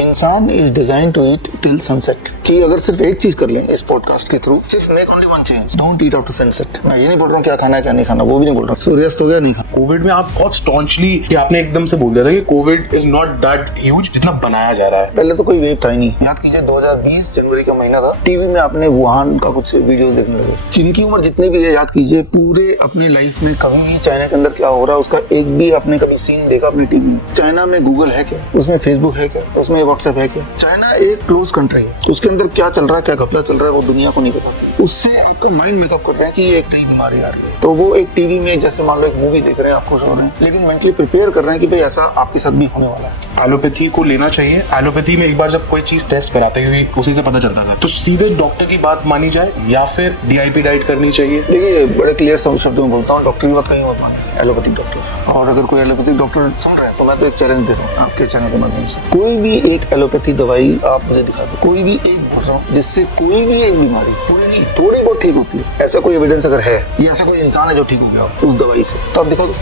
इंसान is design to eat till sunset. कि अगर सिर्फ एक चीज कर लें इस पॉडकास्ट के थ्रू, सिर्फ make only one change, don't eat after sunset. मैं ये नहीं बोल रहा हूँ क्या खाना है क्या नहीं खाना, वो भी नहीं बोल रहा। सूर्यास्त हो गया नहीं खाना। कोविड में आप बहुत स्टॉन्चली कि आपने एकदम से बोल दिया था कि Covid is not that huge जितना बनाया जा रहा है। पहले तो कोई वेव था ही नहीं। याद कीजिए 2020 जनवरी का महीना था, टीवी में आपने वुहान का कुछ वीडियोस देखने लगे। जिनकी उम्र जितनी भी है, याद कीजिए पूरे अपनी लाइफ में कभी भी चाइना के अंदर क्या हो रहा है उसका एक भी आपने कभी सीन देखा अपनी टीवी में? चाइना में गूगल है क्या? उसमें फेसबुक है क्या? उसमें व्हाट्सएप है क्या? चाइना एक क्लोज कंट्री है, उसके अंदर क्या चल रहा है, क्या घपला चल रहा है, वो दुनिया को नहीं पता। उससे आपका माइंड मेकअप करते हैं कि ये एक नई बीमारी आ रही है, तो वो एक टीवी में जैसे मान लो एक मूवी देख रहे हैं, आप खुश हो रहे हैं, लेकिन मेंटली प्रिपेयर कर रहे हैं कि भाई ऐसा आपके साथ भी होने वाला है। एलोपैथी को लेना चाहिए। एलोपैथी में एक बार जब कोई चीज टेस्ट कराते हैं क्योंकि उसी से पता चलता था, तो सीधे डॉक्टर की बात मानी जाए या फिर डीआईपी डाइट करनी चाहिए? देखिए बड़े क्लियर शब्दों में बोलता हूँ, डॉक्टर की बात कहीं मत मानिए, एलोपैथिक डॉक्टर। और अगर कोई एलोपैथिक डॉक्टर सुन रहे हैं तो मैं तो एक चैलेंज दे रहा हूँ आपके चैनल के माध्यम से, कोई भी एक एलोपैथी दवाई आप मुझे दिखा दो, कोई भी एक बोल रहा हूँ जिससे कोई भी एक बीमारी पूरी नहीं थोड़ी बहुत ठीक होती है। ऐसा कोई एविडेंस अगर है या ऐसा कोई इंसान है जो ठीक हो गया उस दवाई से, तो आप दिखा दो।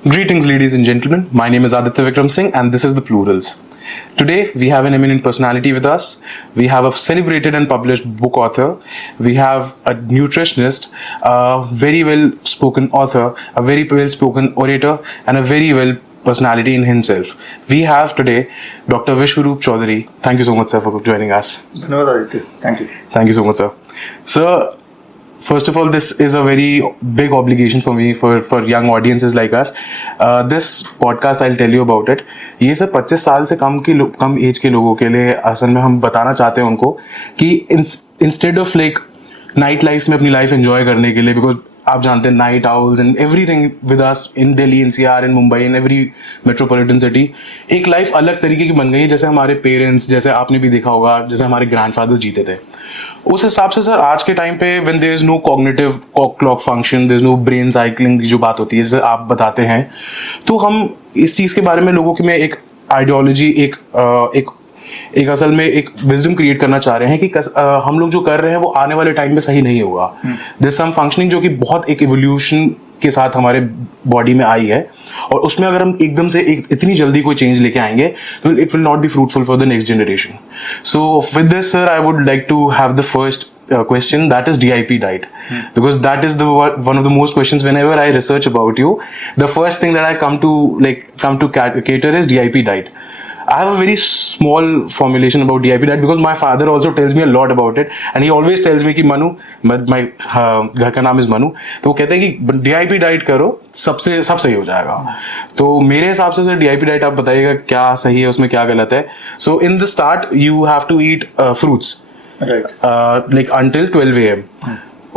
Greetings, ladies and gentlemen. My name is Aditya Vikram Singh, and this is the Plurals. Today, we have an eminent personality with us. We have a celebrated and published book author. We have a nutritionist, a very well-spoken author, a very well-spoken orator, and a very well personality in himself. We have today Dr. Vishwaroop Chaudhary. Thank you so much, sir, for joining us. धन्यवाद Aditya, thank you. Thank you so much, sir. Sir, first of all, this is a very big obligation for me, for young audiences like us. This podcast, I'll tell you about it. ये सब 25 साल से कम as के लोगों के लिए असल में हम बताना चाहते हैं उनको कि instead of like night life में अपनी लाइफ एंजॉय करने के लिए, बिकॉज आप जानते हैं night owls and everything with us in Delhi, NCR, in Mumbai, in every metropolitan city, एक लाइफ अलग तरीके की बन गई है। जैसे हमारे पेरेंट्स, जैसे आपने भी देखा होगा, जैसे हमारे ग्रैंडफादर्स जीते थे, उस हिसाब से सर आज के टाइम पे when there is no cognitive clock function, there is no brain cycling की जो बात होती है, जैसे आप बताते हैं, तो हम इस चीज के बारे में लोगों की में एक आइडियोलॉजी, एक असल में एक विजडम क्रिएट करना चाह रहे हैं कि हम लोग जो कर रहे हैं वो आने वाले टाइम में सही नहीं होगा। देयर इज सम फंक्शनिंग जो कि बहुत एक इवोल्यूशन के साथ हमारे बॉडी में आई है, और उसमें अगर हम एकदम से इतनी जल्दी कोई चेंज लेके आएंगे तो it will not be fruitful for the next generation. So with this sir, I would like to have the first question, that is DIP diet, because that is one of the most questions whenever I research about you. The first thing that I come to cater is DIP diet. I have a very small formulation about DIP diet because my father also tells me a lot about it, and he always tells me कि Manu, my घर का नाम is Manu, तो वो कहते हैं कि DIP diet करो, सब सही हो जाएगा। तो मेरे हिसाब से सर DIP diet आप बताइएगा क्या सही है, उसमें क्या गलत है। So in the start you have to eat fruits, right, like until 12 AM.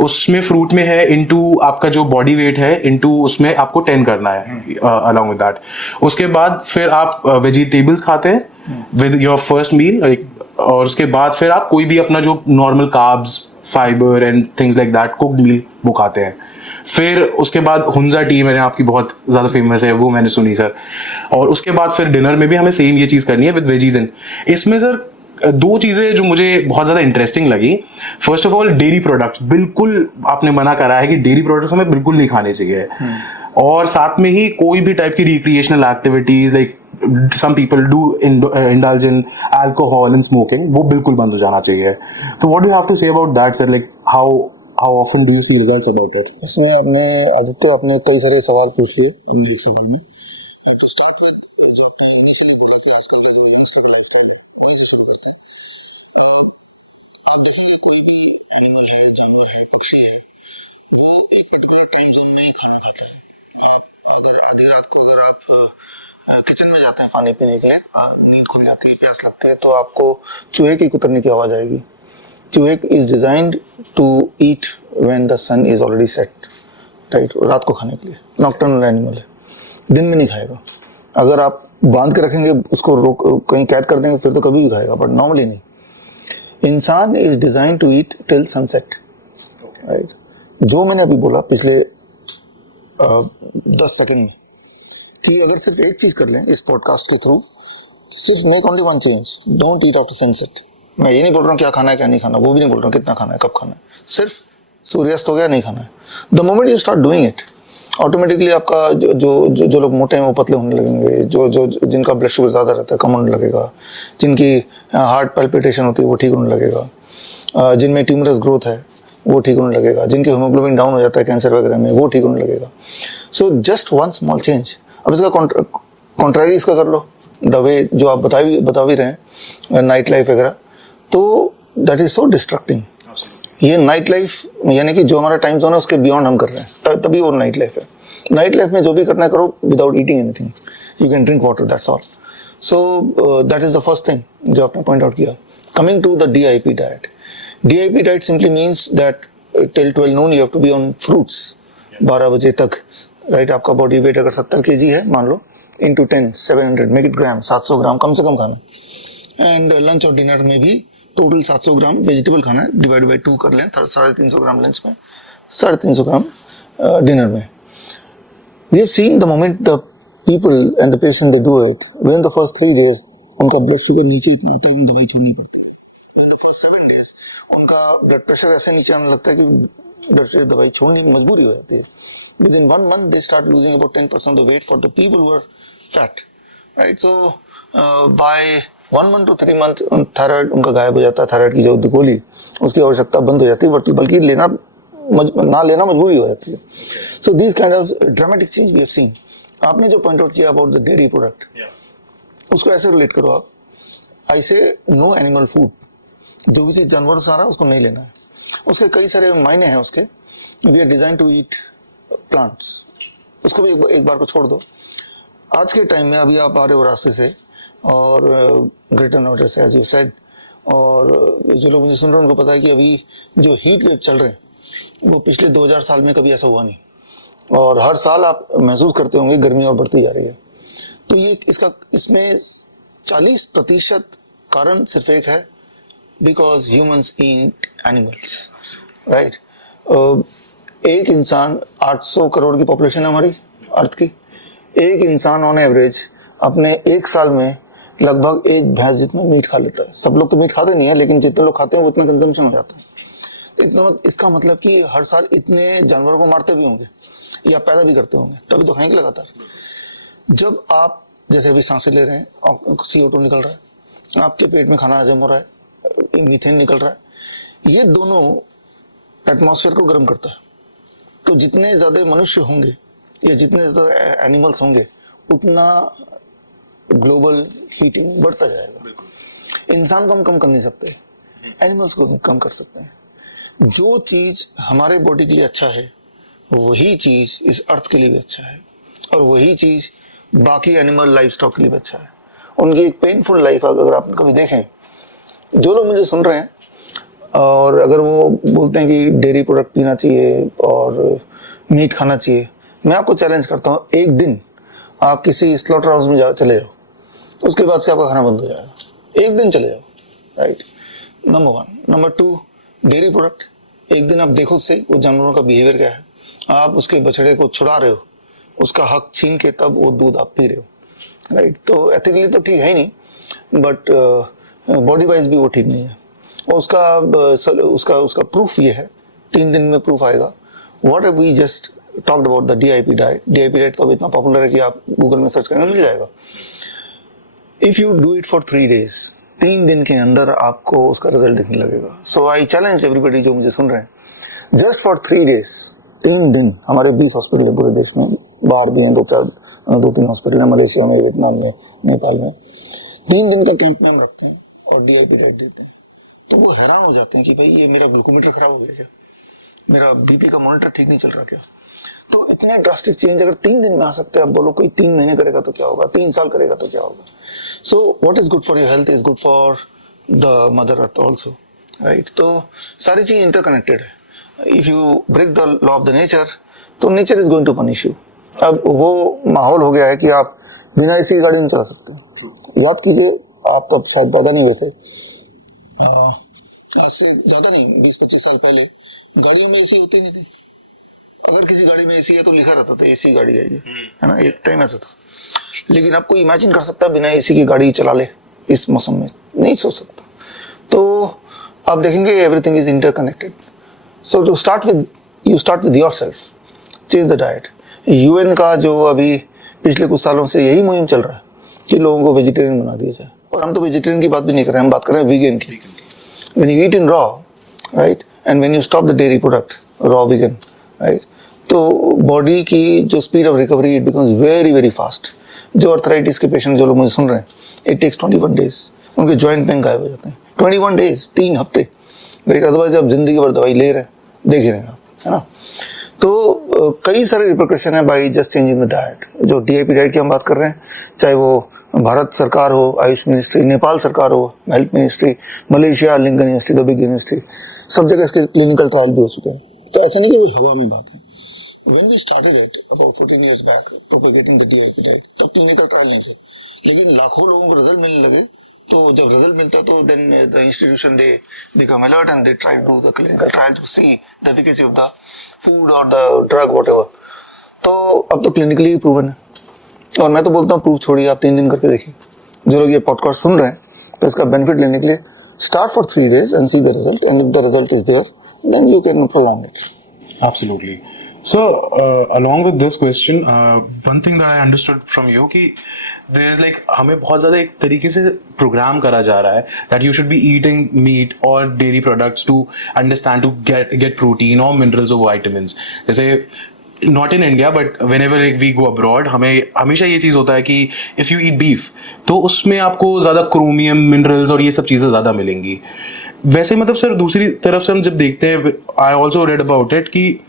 उसमें फ्रूट में है इनटू आपका जो बॉडी वेट है इनटू उसमें आपको 10 करना है अलॉन्ग विद दैट। उसके बाद फिर आप वेजिटेबल्स खाते हैं विद योर फर्स्ट मील, और उसके बाद फिर आप कोई भी अपना जो normal carbs, fibre and things like that cooked meal वो खाते हैं। फिर उसके बाद हुंजा टी मैंने आपकी बहुत ज्यादा फेमस है, वो मैंने सुनी सर। और उसके बाद फिर डिनर में भी हमें सेम ये चीज करनी है विद वेजीज एंड। इसमें सर दो चीजें जो मुझे बहुत ज्यादा इंटरेस्टिंग लगी। First of all dairy products, बिल्कुल आपने मना करा है कि डेयरी प्रोडक्ट्स हमें बिल्कुल नहीं खाने चाहिए। और साथ में ही कोई भी टाइप की recreational activities like some people do indulge in alcohol and smoking, वो बिल्कुल बंद हो जाना चाहिए। तो what do you have to say about that sir, like how often do you see results about it? इसमें आपने कई सारे सवाल पूछ लिए अपने एक सवाल में। टू स्टार्ट विद जो आपने इनिशियली बोला कि आजकल के जो यंगस्टर लाइफस्टाइल है वहीं से शुरू करते हैं। आप देखिए कोई भी एनिमल है, जानवर है, पक्षी है, वो एक पर्टिकुलर टाइम जोन में खाना खाता है। अगर आधी रात को अगर आप किचन में जाते हैं पानी पीने के लिए, नींद खुल जाती है, प्यास लगती है, तो आपको चूहे की कुतरने की आवाज आएगी। चूहे is designed to eat when the sun is already set, right, रात को खाने के लिए। नॉकटर्नल एनिमल है, दिन में नहीं खाएगा। अगर आप बांध के रखेंगे उसको, कहीं कैद कर देंगे फिर तो कभी भी खाएगा, बट नॉर्मली नहीं। इंसान is design to eat till sunset, right. जो मैंने अभी बोला पिछले 10 सेकंड में कि अगर सिर्फ एक चीज कर लें इस पॉडकास्ट के थ्रू, सिर्फ make only one change, don't eat after sunset. मैं ये नहीं बोल रहा हूँ क्या खाना है क्या नहीं खाना, वो भी नहीं बोल रहा हूँ कितना खाना है कब खाना है, सिर्फ सूर्यास्त हो गया नहीं खाना है। The moment you start doing it, automatically आपका जो लोग मोटे हैं वो पतले होने लगेंगे, जो जिनका ब्लड शुगर ज़्यादा रहता है कम होने लगेगा, जिनकी हार्ट पैल्पिटेशन होती है वो ठीक होने लगेगा, जिनमें ट्यूमरस ग्रोथ है वो ठीक होने लगेगा, जिनके हीमोग्लोबिन डाउन हो जाता है कैंसर वगैरह में वो ठीक होने लगेगा. So just one small change. अब इसका कॉन्ट्रारी इसका कर लो, द वे जो आप बता भी रहे हैं नाइट लाइफ वगैरह, तो दैट इज सो डिस्ट्रक्टिंग. ये नाइट लाइफ यानी कि जो हमारा टाइम जोन है उसके बियॉन्ड हम कर रहे हैं, तभी वो नाइट लाइफ है. नाइट लाइफ में जो भी करना है करो without eating anything. You can drink water, that's all. So that is the first thing जो आपने पॉइंट आउट किया. Coming to the DIP diet. DIP diet simply means that till 12 noon you have to be on fruits 12 बजे तक, right. आपका body weight अगर 70 kg है मान लो, into 10 700 make eight gram, 700 ग्राम कम से कम खाना. एंड लंच और डिनर में भी टोटल 700 ग्राम वेजिटेबल खाना है, डिवाइड बाई 2 कर लें, 350 ग्राम लंच में, 350 ग्राम डिनर में. We have seen the moment the people and the patient they do it, with the first 3 days उनका ब्लड शुगर नीचे इतना होता है दवाई छोड़नी पड़ती है. विद द फर्स्ट 7 days उनका ब्लड प्रेशर ऐसे नीचे आने लगता है कि ब्लड दवाई छोड़ने की मजबूरी हो जाती है. Within 1 month they start losing about 10% of the weight for the people who are fat, right? So by 1 month to 3 months thyroid उनका गायब हो जाता है. थायराइड की जो गोली उसकी आवश्यकता बंद हो जाती है, बल्कि ना लेना मजबूरी हो जाती है. So these kind of dramatic change we have seen. आपने जो पॉइंट आउट किया अबाउट द डेयरी प्रोडक्ट, उसको ऐसे रिलेट करो आप. आई से नो एनिमल फूड. जो भी चीज जानवरों से आ रहा है उसको नहीं लेना है. उसके कई सारे मायने हैं उसके. We are design to eat plants, उसको भी एक बार को छोड़ दो. आज के टाइम में अभी आप आ रहे हो रास्ते से और ग्रेटर नोएडा से एज यू सेड, और जो लोग मुझे सुन रहे हैं उनको पता है कि अभी जो हीट वेव चल रहे हैं वो पिछले 2000 साल में कभी ऐसा हुआ नहीं, और हर साल आप महसूस करते होंगे गर्मी और बढ़ती जा रही है. तो ये इसमें 40% कारण सिर्फ एक है, because humans eat animals, right. एक इंसान 800 करोड़ की पॉपुलेशन है हमारी अर्थ की. एक इंसान ऑन एवरेज अपने 1 साल में लगभग एक भैंस जितना मीट खा लेता है. सब लोग तो मीट खाते नहीं है, लेकिन जितने लोग खाते हैं वो इतना कंजम्पशन हो जाता है. इतना इसका मतलब कि हर साल इतने जानवरों को मारते भी होंगे या पैदा भी करते होंगे, तभी तो खाएंगे लगातार. जब आप जैसे अभी सांसें ले रहे हैं, CO2 निकल रहा है, आपके पेट में खाना हजम हो रहा है, मीथेन निकल रहा है, ये दोनों एटमॉस्फेयर को गर्म करता है. तो जितने ज्यादा मनुष्य होंगे या जितने ज्यादा एनिमल्स होंगे उतना ग्लोबल हीटिंग बढ़ता जाएगा. इंसान को हम कम कर नहीं सकते, एनिमल्स को कम कर सकते हैं. जो चीज हमारे बॉडी के लिए अच्छा है वही चीज इस अर्थ के लिए भी अच्छा है, और वही चीज बाकी एनिमल लाइफ स्टॉक के लिए भी अच्छा है. उनकी एक पेनफुल लाइफ अगर आप कभी देखें, जो लोग मुझे सुन रहे हैं और अगर वो बोलते हैं कि डेयरी प्रोडक्ट पीना चाहिए और मीट खाना चाहिए, मैं आपको चैलेंज करता हूँ, एक दिन आप किसी स्लॉटर हाउस में चले जाओ, उसके बाद से आपका खाना बंद हो जाएगा. एक दिन चले जाओ, right. Number 1. Number 2, dairy product. एक दिन आप देखो से वो जानवरों का बिहेवियर क्या है. आप उसके बछड़े को छुड़ा रहे हो, उसका हक छीन के तब वो दूध आप पी रहे हो, राइट. तो एथिकली तो ठीक है ही नहीं, बट बॉडी वाइज भी वो ठीक नहीं है. और उसका प्रूफ ये है, 3 दिन में प्रूफ आएगा. What have we just talked about the DIP diet. DIP diet तो अब इतना पॉपुलर है कि आप गूगल में सर्च करेंगे मिल जाएगा. If you do it for 3 days, 3 दिन के अंदर आपको उसका रिजल्ट दिखने लगेगा. सो आई चैलेंज एवरीबडी जो मुझे सुन रहे हैं, जस्ट फॉर 3 days, 3 दिन. हमारे 20 हॉस्पिटल है पूरे देश में, बाहर भी हैं 2-3 हॉस्पिटल है, मलेशिया में, वियतनाम में, नेपाल में. 3 दिन का कैंप में हम रखते हैं और DIP डाइट देते हैं. तो वो हैरान हो जाते हैं कि भाई ये मेरा ग्लूकोमीटर खराब हो गया क्या, मेरा BP का मॉनिटर ठीक नहीं चल रहा क्या. तो इतने ड्रास्टिक चेंज अगर 3 दिन में आ सकते हैं, आप बोलो कोई 3 महीने करेगा तो क्या होगा, 3 साल करेगा तो क्या होगा. So what is good for your health is good for the mother earth also, right. तो सारी चीज इंटरकनेक्टेड है. If you break the law of the nature, तो nature is going to punish you. अब वो माहौल हो गया है कि आप बिना AC गाड़ी नहीं चला सकते. याद कीजिए, आप तो अब शायद पैदा नहीं हुए थे, से ज्यादा नहीं 20-25 साल पहले गाड़ियों में AC होती नहीं थी. अगर किसी गाड़ी में AC है तो लिखा रहता था AC गाड़ी है ये, है ना. एक टाइम ऐसा था. लेकिन आप कोई इमेजिन कर सकता है बिना AC की गाड़ी चला ले इस मौसम में? नहीं सोच सकता. तो आप देखेंगे everything is interconnected. So to start with, you start with yourself. Change the diet. UN का जो अभी पिछले कुछ सालों से यही मुहिम चल रहा है कि लोगों को वेजिटेरियन बना दिया जाए, और हम तो वेजिटेरियन की बात भी नहीं कर रहे हैं, हम बात कर रहे हैं वीगन की। When you eat in raw, right, and when you stop the dairy product raw vegan, right, तो बॉडी की जो speed of recovery it becomes very very fast. जो अर्थराइटिस के पेशेंट जो लोग मुझे सुन रहे हैं, इट टेक्स 21 डेज, उनके जॉइंट पेन गायब हो जाते हैं। 21 डेज, 3 हफ्ते, राइट। अदरवाइज आप जिंदगी भर दवाई ले रहे हैं, देख ही रहे हैं आप, है ना। तो कई सारे रिप्रिकॉशन है by just changing the diet. जो DIP डाइट की हम बात कर रहे हैं, चाहे वो भारत सरकार हो, आयुष मिनिस्ट्री, नेपाल सरकार हो, health ministry, Malaysia, Lincoln university, the big university, सब जगह इसके क्लिनिकल ट्रायल भी हो चुके हैं। तो ऐसा नहीं कि वो हवा में बात है। When we started it about 14 years back, propagating the DIP diet, तब क्लिनिकल ट्रायल नहीं थे, लेकिन लाखों लोगों को रिजल्ट मिलने लगे। तो जब रिजल्ट मिलता है तो then the institution they become alert and they try to do the clinical trial to see the efficacy of the food or the drug whatever। तो अब तो क्लिनिकली प्रूवन है, और मैं तो बोलता हूँ प्रूफ छोड़िए, आप 3 दिन करके देखिए। जो लोग ये पॉडकास्ट सुन रहे हैं तो इसका बेनिफिट लेने के लिए start for 3 days and see the result, and if the result is there then you can prolong it। Absolutely. So, along with this question, one thing that I understood from you कि there is like हमें बहुत ज़्यादा एक तरीके से programme करा जा रहा है that you should be eating meat or dairy products to understand to get protein or minerals or vitamins। जैसे not in India but whenever like we go abroad हमें हमेशा ये चीज़ होता है कि if you eat beef तो उसमें आपको ज़्यादा क्रोमियम मिनरल्स और ये सब चीज़ें ज़्यादा मिलेंगी। वैसे मतलब सर दूसरी तरफ से हम जब देखते हैं, I also read about it कि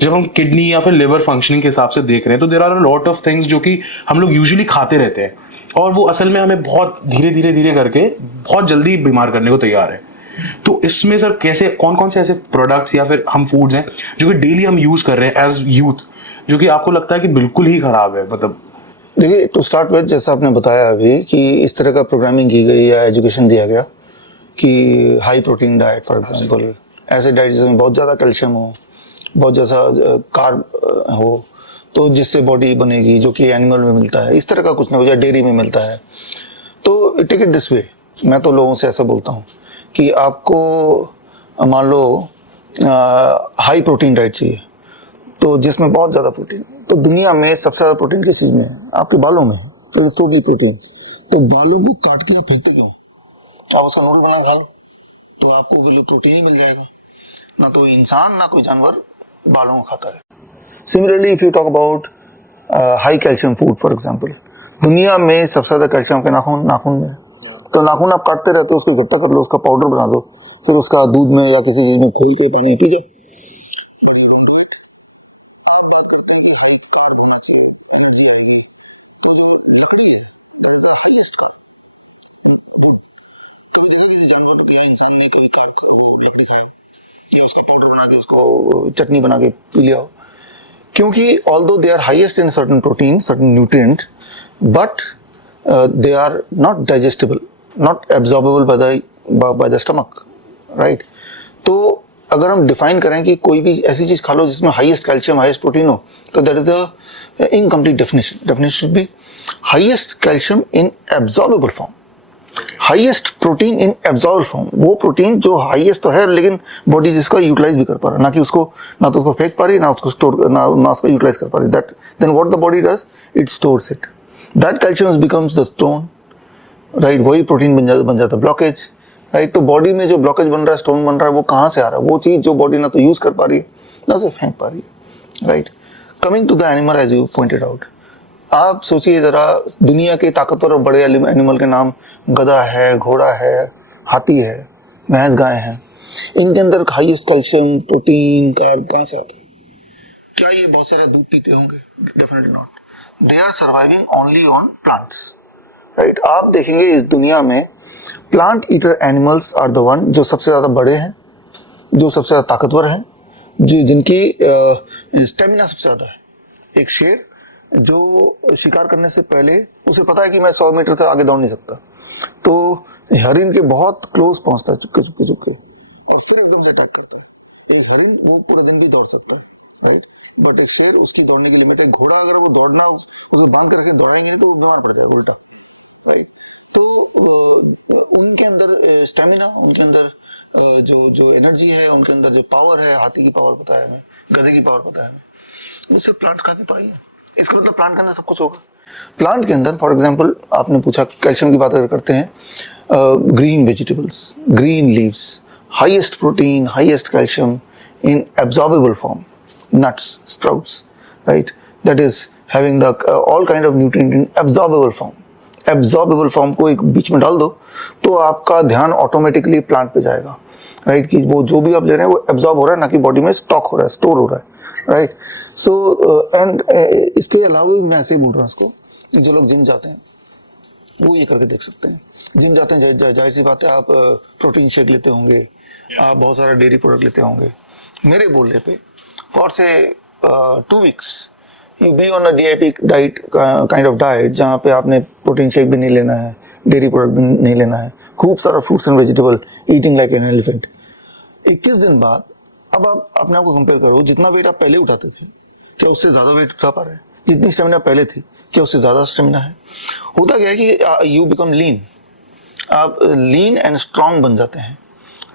जब हम किडनी या फिर लिवर फंक्शनिंग के हिसाब से देख रहे हैं तो there are a lot of things जो कि हम लोग यूजुअली खाते रहते हैं और वो असल में हमें बहुत धीरे धीरे धीरे करके बहुत जल्दी बीमार करने को तैयार है। तो इसमें सर कैसे कौन कौन से ऐसे प्रोडक्ट्स या फिर हम फूड्स हैं जो कि डेली हम यूज कर रहे हैं एज यूथ, जो कि आपको लगता है कि बिल्कुल ही खराब है? मतलब देखिए, टू स्टार्ट विद, जैसा आपने बताया अभी कि इस तरह का प्रोग्रामिंग की गई या एजुकेशन दिया गया कि high protein diet for example, ऐसे डाइट जिसमें बहुत ज़्यादा कैल्शियम हो, बहुत ज़्यादा कार्ब हो, तो जिससे बॉडी बनेगी, जो कि एनिमल में मिलता है, इस तरह का कुछ ना हो जाए, डेयरी में मिलता है। तो टेक इट दिस वे, मैं तो लोगों से ऐसा बोलता हूँ कि आपको मान लो हाई प्रोटीन डाइट चाहिए, तो जिसमें बहुत ज़्यादा प्रोटीन, तो दुनिया में सबसे ज़्यादा प्रोटीन किस चीज़ में है? आपके बालों में है, तो इट्स टोटली प्रोटीन। तो बालों को काट के आप फेंकते क्यों? आप उसका नूडल बना खा लो, तो आपको प्रोटीन ही मिल जाएगा। ना तो इंसान ना कोई जानवर बालों को खाता है। Similarly if you talk about high calcium food for example, दुनिया में सबसे ज़्यादा कैल्शियम के नाखून में है, तो नाखून आप काटते रहते हो, उसको इकट्ठा कर लो, उसका पाउडर बना दो, फिर उसका दूध में या किसी चीज़ में खोल के पानी पी जाओ। चटनी बना के पी लिया हो, क्योंकि although they are highest in certain protein, certain nutrient, but they are not digestible, not absorbable by the stomach, right. तो अगर हम डिफाइन करें कि कोई भी ऐसी चीज खा लो जिसमें हाईएस्ट कैल्शियम, हाईएस्ट प्रोटीन हो, तो that is the incomplete definition. Definition should be highest calcium in absorbable form, highest protein in absorb form, वो प्रोटीन जो हाईएस्ट तो है लेकिन बॉडी जिसका यूटिलाइज भी कर पा रहा है, ना कि उसको, ना तो उसको फेंक पा रही, ना उसको स्टोर, ना उसको यूटिलाइज कर पा रही। That then what the body does, it stores it, that calcium becomes the stone, right. वही प्रोटीन बन जाता है ब्लॉकेज, राइट। तो बॉडी में जो ब्लॉकेज बन रहा है, स्टोन बन रहा है, वो कहाँ से आ रहा है? वो चीज जो बॉडी ना तो यूज कर पा रही है, ना उसे फेंक पा रही है, right. Coming to the animal as you pointed out, आप सोचिए जरा, दुनिया के ताकतवर और बड़े एनिमल के नाम गधा है, घोड़ा है, हाथी है, भैंस गाय है, इनके अंदर हाईएस्ट कैल्शियम, प्रोटीन, कार्ब कहाँ से आता है? क्या ये बहुत सारे दूध पीते होंगे? Definitely not. They are surviving only on plants, right. आप देखेंगे इस दुनिया में plant eater animals are the one जो सबसे ज्यादा बड़े हैं, जो सबसे ज्यादा ताकतवर हैं, जिनकी स्टेमिना सबसे ज्यादा है। एक शेर जो शिकार करने से पहले उसे पता है कि मैं 100 मीटर से आगे दौड़ नहीं सकता, तो हरिन के बहुत क्लोज पहुंचता है, चुपके चुपके चुपके, और फिर एकदम से अटैक करता है। एक हरिन वो पूरा दिन भी दौड़ सकता है, राइट, बट एक शेर, उसकी दौड़ने की लिमिट है। घोड़ा अगर वो दौड़ना उसे बांध करके दौड़ाएंगे नहीं तो वो बीमार पड़ जाएगा उल्टा, राइट। तो उनके अंदर स्टेमिना, उनके अंदर जो एनर्जी है, उनके अंदर जो पावर है, हाथी की पावर पता है हमें, गधे की पावर पता है हमें, ये सिर्फ प्लांट खा के तो आई है। इसका मतलब प्लांट के अंदर सब कुछ होगा। प्लांट के अंदर फॉर एग्जांपल आपने पूछा कैल्शियम की बात अगर करते हैं, green vegetables, green leaves, highest protein, highest calcium in absorbable form, nuts, sprouts, right, that is having the all kind of nutrient in absorbable form. Absorbable form को एक बीच में डाल दो तो आपका ध्यान ऑटोमेटिकली प्लांट पे जाएगा, राइट, कि वो जो भी आप ले रहे हैं वो एब्जॉर्ब हो रहा है, ना कि बॉडी में स्टॉक हो रहा है, स्टोर हो रहा है, राइट। सो एंड इसके अलावा भी मैं ऐसे ही बोल रहा हूँ इसको, जो लोग जिम जाते हैं वो ये करके देख सकते हैं। जिम जाते हैं, जाहिर सी बात है आप प्रोटीन शेक लेते होंगे, आप बहुत सारा डेयरी प्रोडक्ट लेते होंगे। मेरे बोलने पे फॉर से 2 weeks you be on a DIP diet, kind of diet, जहाँ पे आपने प्रोटीन शेक भी नहीं लेना है, डेयरी प्रोडक्ट भी नहीं लेना है, खूब सारा fruits and vegetable, eating like an elephant. 21 दिन बाद अब आप अपने आप को कंपेयर करो, जितना वेट आप पहले उठाते थे क्या उससे ज्यादा वेट उठा पा रहे हैं? जितनी स्टेमिना पहले थी क्या उससे ज्यादा स्टेमिना है? होता क्या है कि यू बिकम लीन, आप लीन एंड स्ट्रांग बन जाते हैं,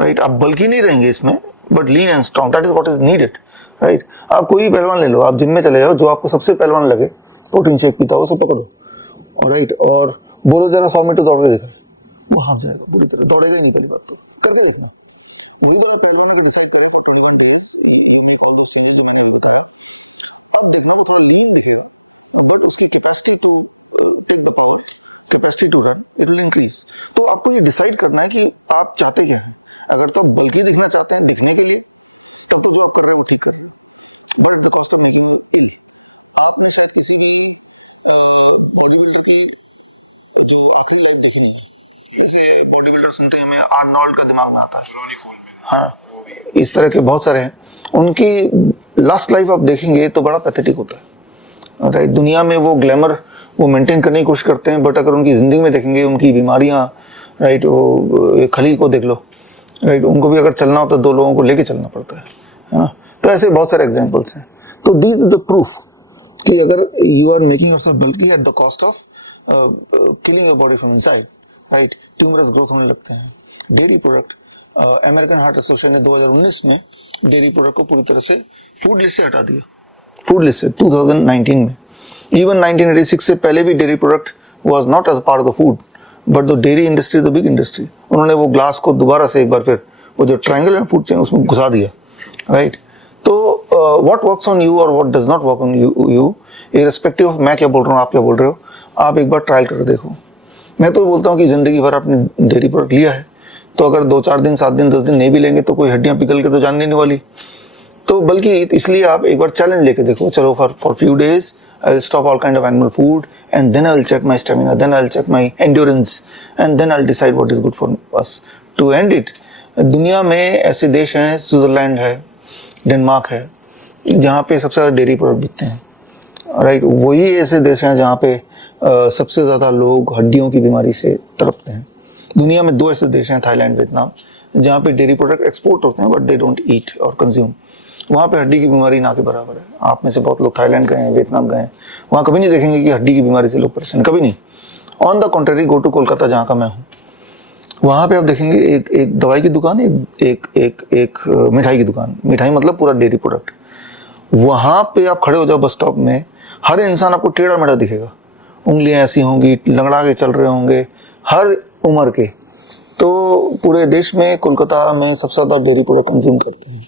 राइट। आप बल्कि नहीं रहेंगे इसमें, but lean and strong, that is what is needed, right. आप कोई भी पहलवान ले लो, आप जिम में चले जाओ, जो आपको सबसे पहलवान लगे, प्रोटीन शेक पीता हो, उसे पकड़ो, राइट, और बोलो जरा 100 मीटर दौड़ के देखा, वो हाफ जाएगा पूरी तरह, दौड़ेगा ही नहीं, पहली बात तो करके देखना। ये वाला पहलवानों को डिसाइड करें फॉर 21 days, हमने ऑल दिस चीजें जो मैंने बताया, अब देखना वो थोड़ा लीन दिखेगा, बट उसकी capacity to take the power, capacity to increase. तो आपको ये डिसाइड करना है कि आप चाहते हैं, अगर तो बल्कि दिखना चाहते हैं दिखने के लिए, तब तो जो आप कर रहे हो ठीक है, बट उसके कॉस्ट ऑफ मनी होती है। आपने शायद किसी भी बॉडी बिल्डर की जो आखिरी लाइफ देखी नहीं, जैसे बॉडी बिल्डर सुनते हैं हमें आर्नोल्ड का दिमाग में आता है, हाँ, इस तरह के बहुत सारे हैं, उनकी लास्ट लाइफ आप देखेंगे तो बड़ा पैथेटिक होता है, राइट। दुनिया में वो ग्लैमर वो मेंटेन करने की कोशिश करते हैं, बट अगर उनकी जिंदगी में देखेंगे उनकी बीमारियां, राइट, वो खलील को देख लो, राइट, उनको भी अगर चलना हो तो 2 लोगों को लेके चलना पड़ता है ना। तो ऐसे बहुत सारे एग्जांपल्स हैं। तो दिस इज द प्रूफ कि अगर यू आर मेकिंग योरसेल्फ बल्कि at the cost of killing your body from inside, right, tumorous growth होने लगते हैं। Dairy product, American heart association ने 2019 में डेयरी प्रोडक्ट को पूरी तरह से फूड लिस्ट से हटा दिया, फूड लिस्ट से 2019 में। इवन 1986 से पहले भी dairy product was not as part of the food, but the dairy industry is the big industry. उन्होंने वो ग्लास को दोबारा से एक बार फिर वो जो ट्रायंगल एंड फूड चेन उसमें घुसा दिया, राइट। तो व्हाट वर्क्स ऑन यू और what does not work on you irrespective of मैं क्या बोल रहा हूँ, आप क्या बोल रहे हो, आप एक बार ट्रायल कर देखो। मैं तो बोलता हूँ कि जिंदगी भर आपने डेयरी प्रोडक्ट लिया है तो अगर 2-4 दिन, 7 दिन, 10 दिन नहीं भी लेंगे तो कोई हड्डियां पिघल के तो जान नहीं वाली। तो बल्कि इसलिए आप एक बार चैलेंज लेके देखो, चलो for few days I will stop all kind of animal food and then I will check my stamina, then I will check my endurance and then I will decide what is good for us to end it. दुनिया में ऐसे देश हैं, Switzerland है, Denmark है, जहाँ पे सबसे ज़्यादा डेयरी प्रोडक्ट बिकते हैं, राइट। वही ऐसे देश हैं जहाँ पे सबसे ज़्यादा लोग हड्डियों की बीमारी से तड़पते हैं। दुनिया में 2 ऐसे देश हैं, थाईलैंड, वियतनाम, जहाँ पे डेयरी प्रोडक्ट एक्सपोर्ट होते हैं बट दे डोंट ईट और कंज्यूम। वहाँ पे हड्डी की बीमारी ना के बराबर है। आप में से बहुत लोग थाईलैंड गए हैं, वियतनाम गए हैं, वहाँ कभी नहीं देखेंगे कि हड्डी की बीमारी से लोग परेशान, कभी नहीं। On the contrary go to Kolkata जहाँ का मैं हूँ, वहाँ पे आप देखेंगे एक दवाई की दुकान, एक मिठाई की दुकान, मिठाई मतलब पूरा डेयरी प्रोडक्ट। वहाँ पे आप खड़े हो जाओ बस स्टॉप में, हर इंसान आपको टेढ़ा मेढ़ा दिखेगा, उंगलियां ऐसी होंगी, लंगड़ा के चल रहे होंगे, हर उम्र के। तो पूरे देश में कोलकाता में सबसे ज्यादा डेयरी प्रोडक्ट कंज्यूम करते हैं।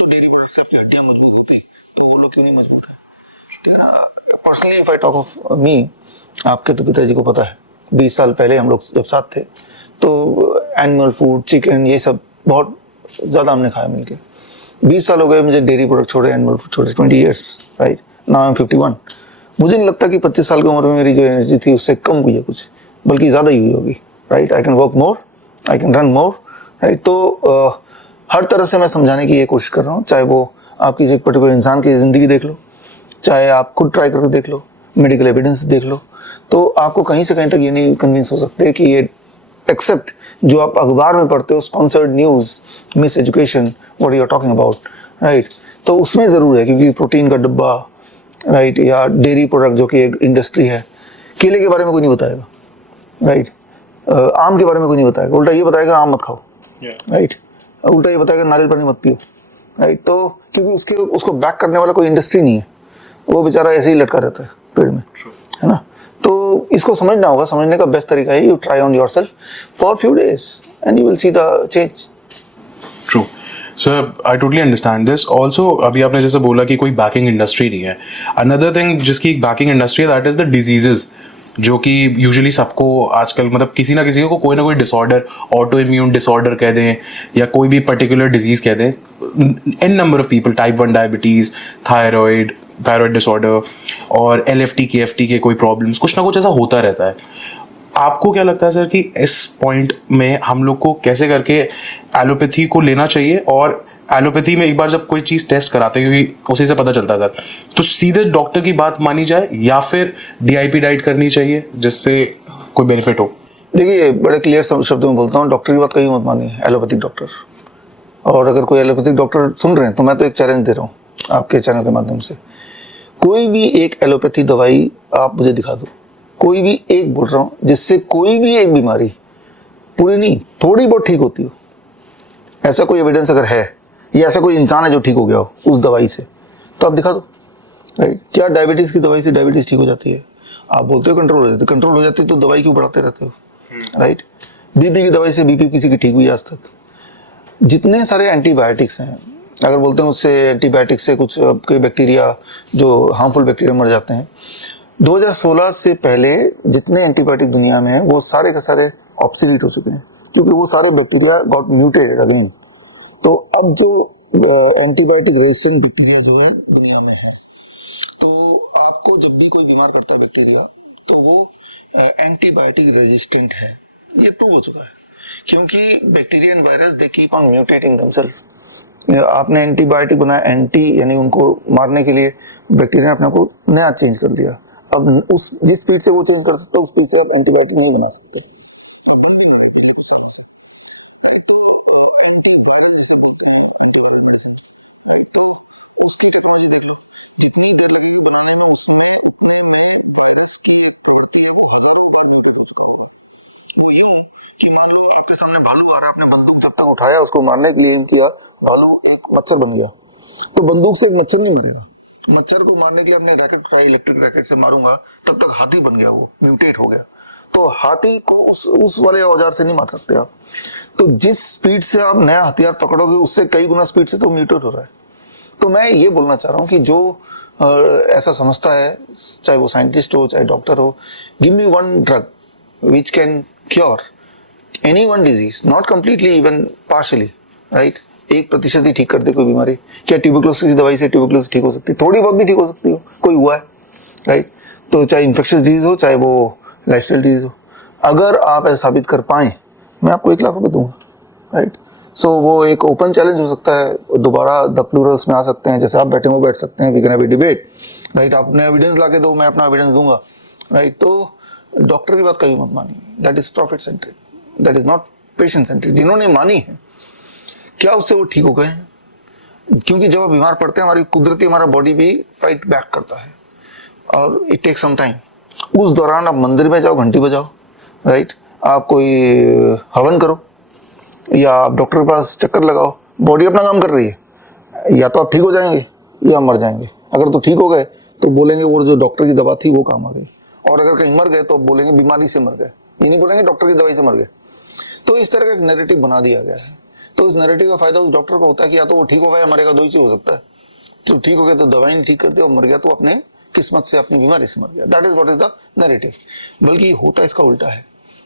डेयरी प्रोडक्ट से आपकी हड्डियां मजबूत होती तो वो लोग क्यों नहीं मजबूत है? Personally if I talk of me, आपके तो पिताजी को पता है 20 साल पहले हम लोग जब साथ थे तो एनिमल फूड, चिकन, ये सब बहुत ज्यादा हमने खाया मिलके। 20 साल हो गए मुझे डेयरी प्रोडक्ट छोड़े, एनिमल फूड छोड़े, 20 years, right. Now I am 51। मुझे नहीं लगता कि 25 साल की उम्र में मेरी जो एनर्जी थी उससे कम हुई है कुछ, बल्कि ज़्यादा ही हुई होगी, right. I can work more, I can run more, right. तो हर तरह से मैं समझाने की ये कोशिश कर रहा हूँ, चाहे वो आप किसी एक पर्टिकुलर इंसान की ज़िंदगी देख लो, चाहे आप खुद ट्राई करके देख लो, मेडिकल एविडेंस देख लो, तो आपको कहीं से कहीं तक ये नहीं कन्विंस हो सकते कि ये एक्सेप्ट जो आप अखबार में पढ़ते हो, sponsored news, miss education, what you are talking about, right. तो उसमें ज़रूर है, क्योंकि प्रोटीन का डब्बा, राइट, या डेयरी प्रोडक्ट जो कि एक इंडस्ट्री है। केले के बारे में कोई नहीं बताएगा, राइट। आम के बारे में कोई नहीं बताएगा, उल्टा ये बताएगा आम मत खाओ, राइट। उल्टा ये बताएगा नारियल पानी मत पियो, राइट। तो क्योंकि उसको बैक करने वाला कोई इंडस्ट्री नहीं है, वो बेचारा ऐसे ही लटका रहता है पेड़ में, है ना। तो इसको समझना होगा। समझने का बेस्ट तरीका है you try on yourself for few days and you will see the change. True sir, I totally understand this. Also अभी आपने जैसे बोला कि कोई बैकिंग इंडस्ट्री नहीं है, अनदर थिंग जिसकी एक बैकिंग इंडस्ट्री है दैट इज द डिजीजेज, जो कि यूजुअली सबको आजकल मतलब किसी ना किसी को कोई ना कोई डिसऑर्डर, ऑटो इम्यून डिसऑर्डर कह दें या कोई भी पर्टिकुलर डिजीज कह दें, an number of people, type 1 diabetes, thyroid disorder और LFT KFT के कोई प्रॉब्लम्स, कुछ ना कुछ ऐसा होता रहता है। आपको क्या लगता है सर कि इस पॉइंट में हम लोग को कैसे करके एलोपैथी को लेना चाहिए, और एलोपैथी में एक बार जब कोई चीज टेस्ट कराते हैं, क्योंकि उसी से पता चलता है सर, तो सीधे डॉक्टर की बात मानी जाए या फिर DIP डाइट करनी चाहिए जिससे कोई बेनिफिट हो? देखिए, बड़े क्लियर शब्दों में बोलता हूँ, डॉक्टर की बात कभी मत मानिए, एलोपैथिक डॉक्टर। और अगर कोई एलोपैथिक डॉक्टर सुन रहे हैं तो मैं तो एक चैलेंज दे रहा हूँ आपके चैनल के माध्यम से, कोई भी एक एलोपैथी दवाई आप मुझे दिखा दो, कोई भी एक बोल रहा हूँ, जिससे कोई भी एक बीमारी पूरी नहीं थोड़ी बहुत ठीक होती हो। ऐसा कोई एविडेंस अगर है या ऐसा कोई इंसान है जो ठीक हो गया हो उस दवाई से, तो आप दिखा दो, राइट। क्या डायबिटीज की दवाई से डायबिटीज ठीक हो जाती है? आप बोलते हो कंट्रोल हो जाती है, कंट्रोल हो जाती है तो दवाई क्यों बढ़ाते रहते हो, राइट। बीपी की दवाई से बीपी किसी की ठीक हुई आज तक? जितने सारे एंटीबायोटिक्स हैं, अगर बोलते हैं उससे एंटीबायोटिक से कुछ आपके बैक्टीरिया जो हार्मफुल बैक्टीरिया मर जाते हैं। 2016 से पहले जितने एंटीबायोटिक दुनिया में है वो सारे के सारे ऑब्सोलीट हो चुके हैं, क्योंकि वो सारे बैक्टीरिया गॉट म्यूटेटेड अगेन। तो अब जो एंटीबायोटिक रेजिस्टेंट बैक्टीरिया जो है दुनिया में है, तो आपको जब भी कोई बीमार पड़ता है बैक्टीरिया, तो वो एंटीबायोटिक रेजिस्टेंट है, ये प्रूव हो चुका है। क्योंकि bacteria and virus they keep on mutating themselves. आपने एंटीबायोटिक बनाया, एंटी यानी उनको मारने के लिए, बैक्टीरिया ने अपने को नया चेंज कर लिया। अब उस जिस स्पीड से वो चेंज कर सकते उस स्पीड से आप एंटीबायोटिक नहीं बना सकते। आपके सामने भालू आ रहा है, आपने बंदूक तख्ता उठाया, उसको मारने के लिए एम किया, भालू एक मच्छर बन गया, तो बंदूक से एक मच्छर नहीं मरेगा। मच्छर को मारने के लिए आपने रैकेट उठाई, इलेक्ट्रिक रैकेट से मारूंगा, तब तक हाथी बन गया, वो म्यूटेट हो गया। तो हाथी को उस वाले औजार से नहीं मार सकते आप। तो जिस स्पीड से आप नया हथियार पकड़ोगे उससे कई गुना स्पीड से तो म्यूटेट हो रहा है। तो मैं ये बोलना चाह रहा हूँ कि जो ऐसा समझता है, चाहे वो साइंटिस्ट हो चाहे डॉक्टर हो, give me one drug which can cure any one disease, not completely, even partially, right. 1% ही ठीक कर दे कोई बीमारी। क्या ट्यूबरकुलोसिस की दवाई से ट्यूबरकुलोसिस ठीक हो सकती है? थोड़ी बहुत भी ठीक हो सकती हो, कोई हुआ है, राइट। तो चाहे इन्फेक्शियस डिजीज हो चाहे वो लाइफस्टाइल डिजीज हो, अगर आप ऐसा साबित कर पाए, मैं आपको 1 लाख रुपए दूंगा, राइट। सो वो एक ओपन चैलेंज हो सकता है, दोबारा द प्लूरल्स में आ सकते हैं, जैसे आप बैठे हुए बैठ सकते हैं, we can have a debate, right. आपने एविडेंस लाके दो, मैं अपना एविडेंस दूंगा, राइट। तो डॉक्टर की बात कभी मत मानिए, that is profit centric, that is not patient centric. जिन्होंने मानी है, क्या उससे वो ठीक हो गए? क्योंकि जब आप बीमार पड़ते हैं, हमारी कुदरती हमारा बॉडी भी फाइट बैक करता है और इट टेक सम टाइम। उस दौरान आप मंदिर में जाओ, घंटी बजाओ, राइट, आप कोई हवन करो या आप डॉक्टर के पास चक्कर लगाओ, बॉडी अपना काम कर रही है। या तो आप ठीक हो जाएंगे या मर जाएंगे। अगर तो ठीक हो गए तो बोलेंगे वो जो डॉक्टर की दवा थी वो काम आ गई, और अगर कहीं मर गए तो बोलेंगे बीमारी से मर गए, ये नहीं बोलेंगे डॉक्टर की दवाई से मर गए। तो इस तरह का एक नैरेटिव बना दिया गया है। तो उस नैरेटिव का फायदा उस डॉक्टर को होता है कि या तो वो ठीक होगा या मरेगा, दो ही चीज हो सकता है। तो ठीक हो गया तो दवाई नहीं ठीक करते, और मर गया तो अपने किस्मत से, अपनी बीमारी से मर गया। That is what is the narrative. बल्कि होता इसका उल्टा है।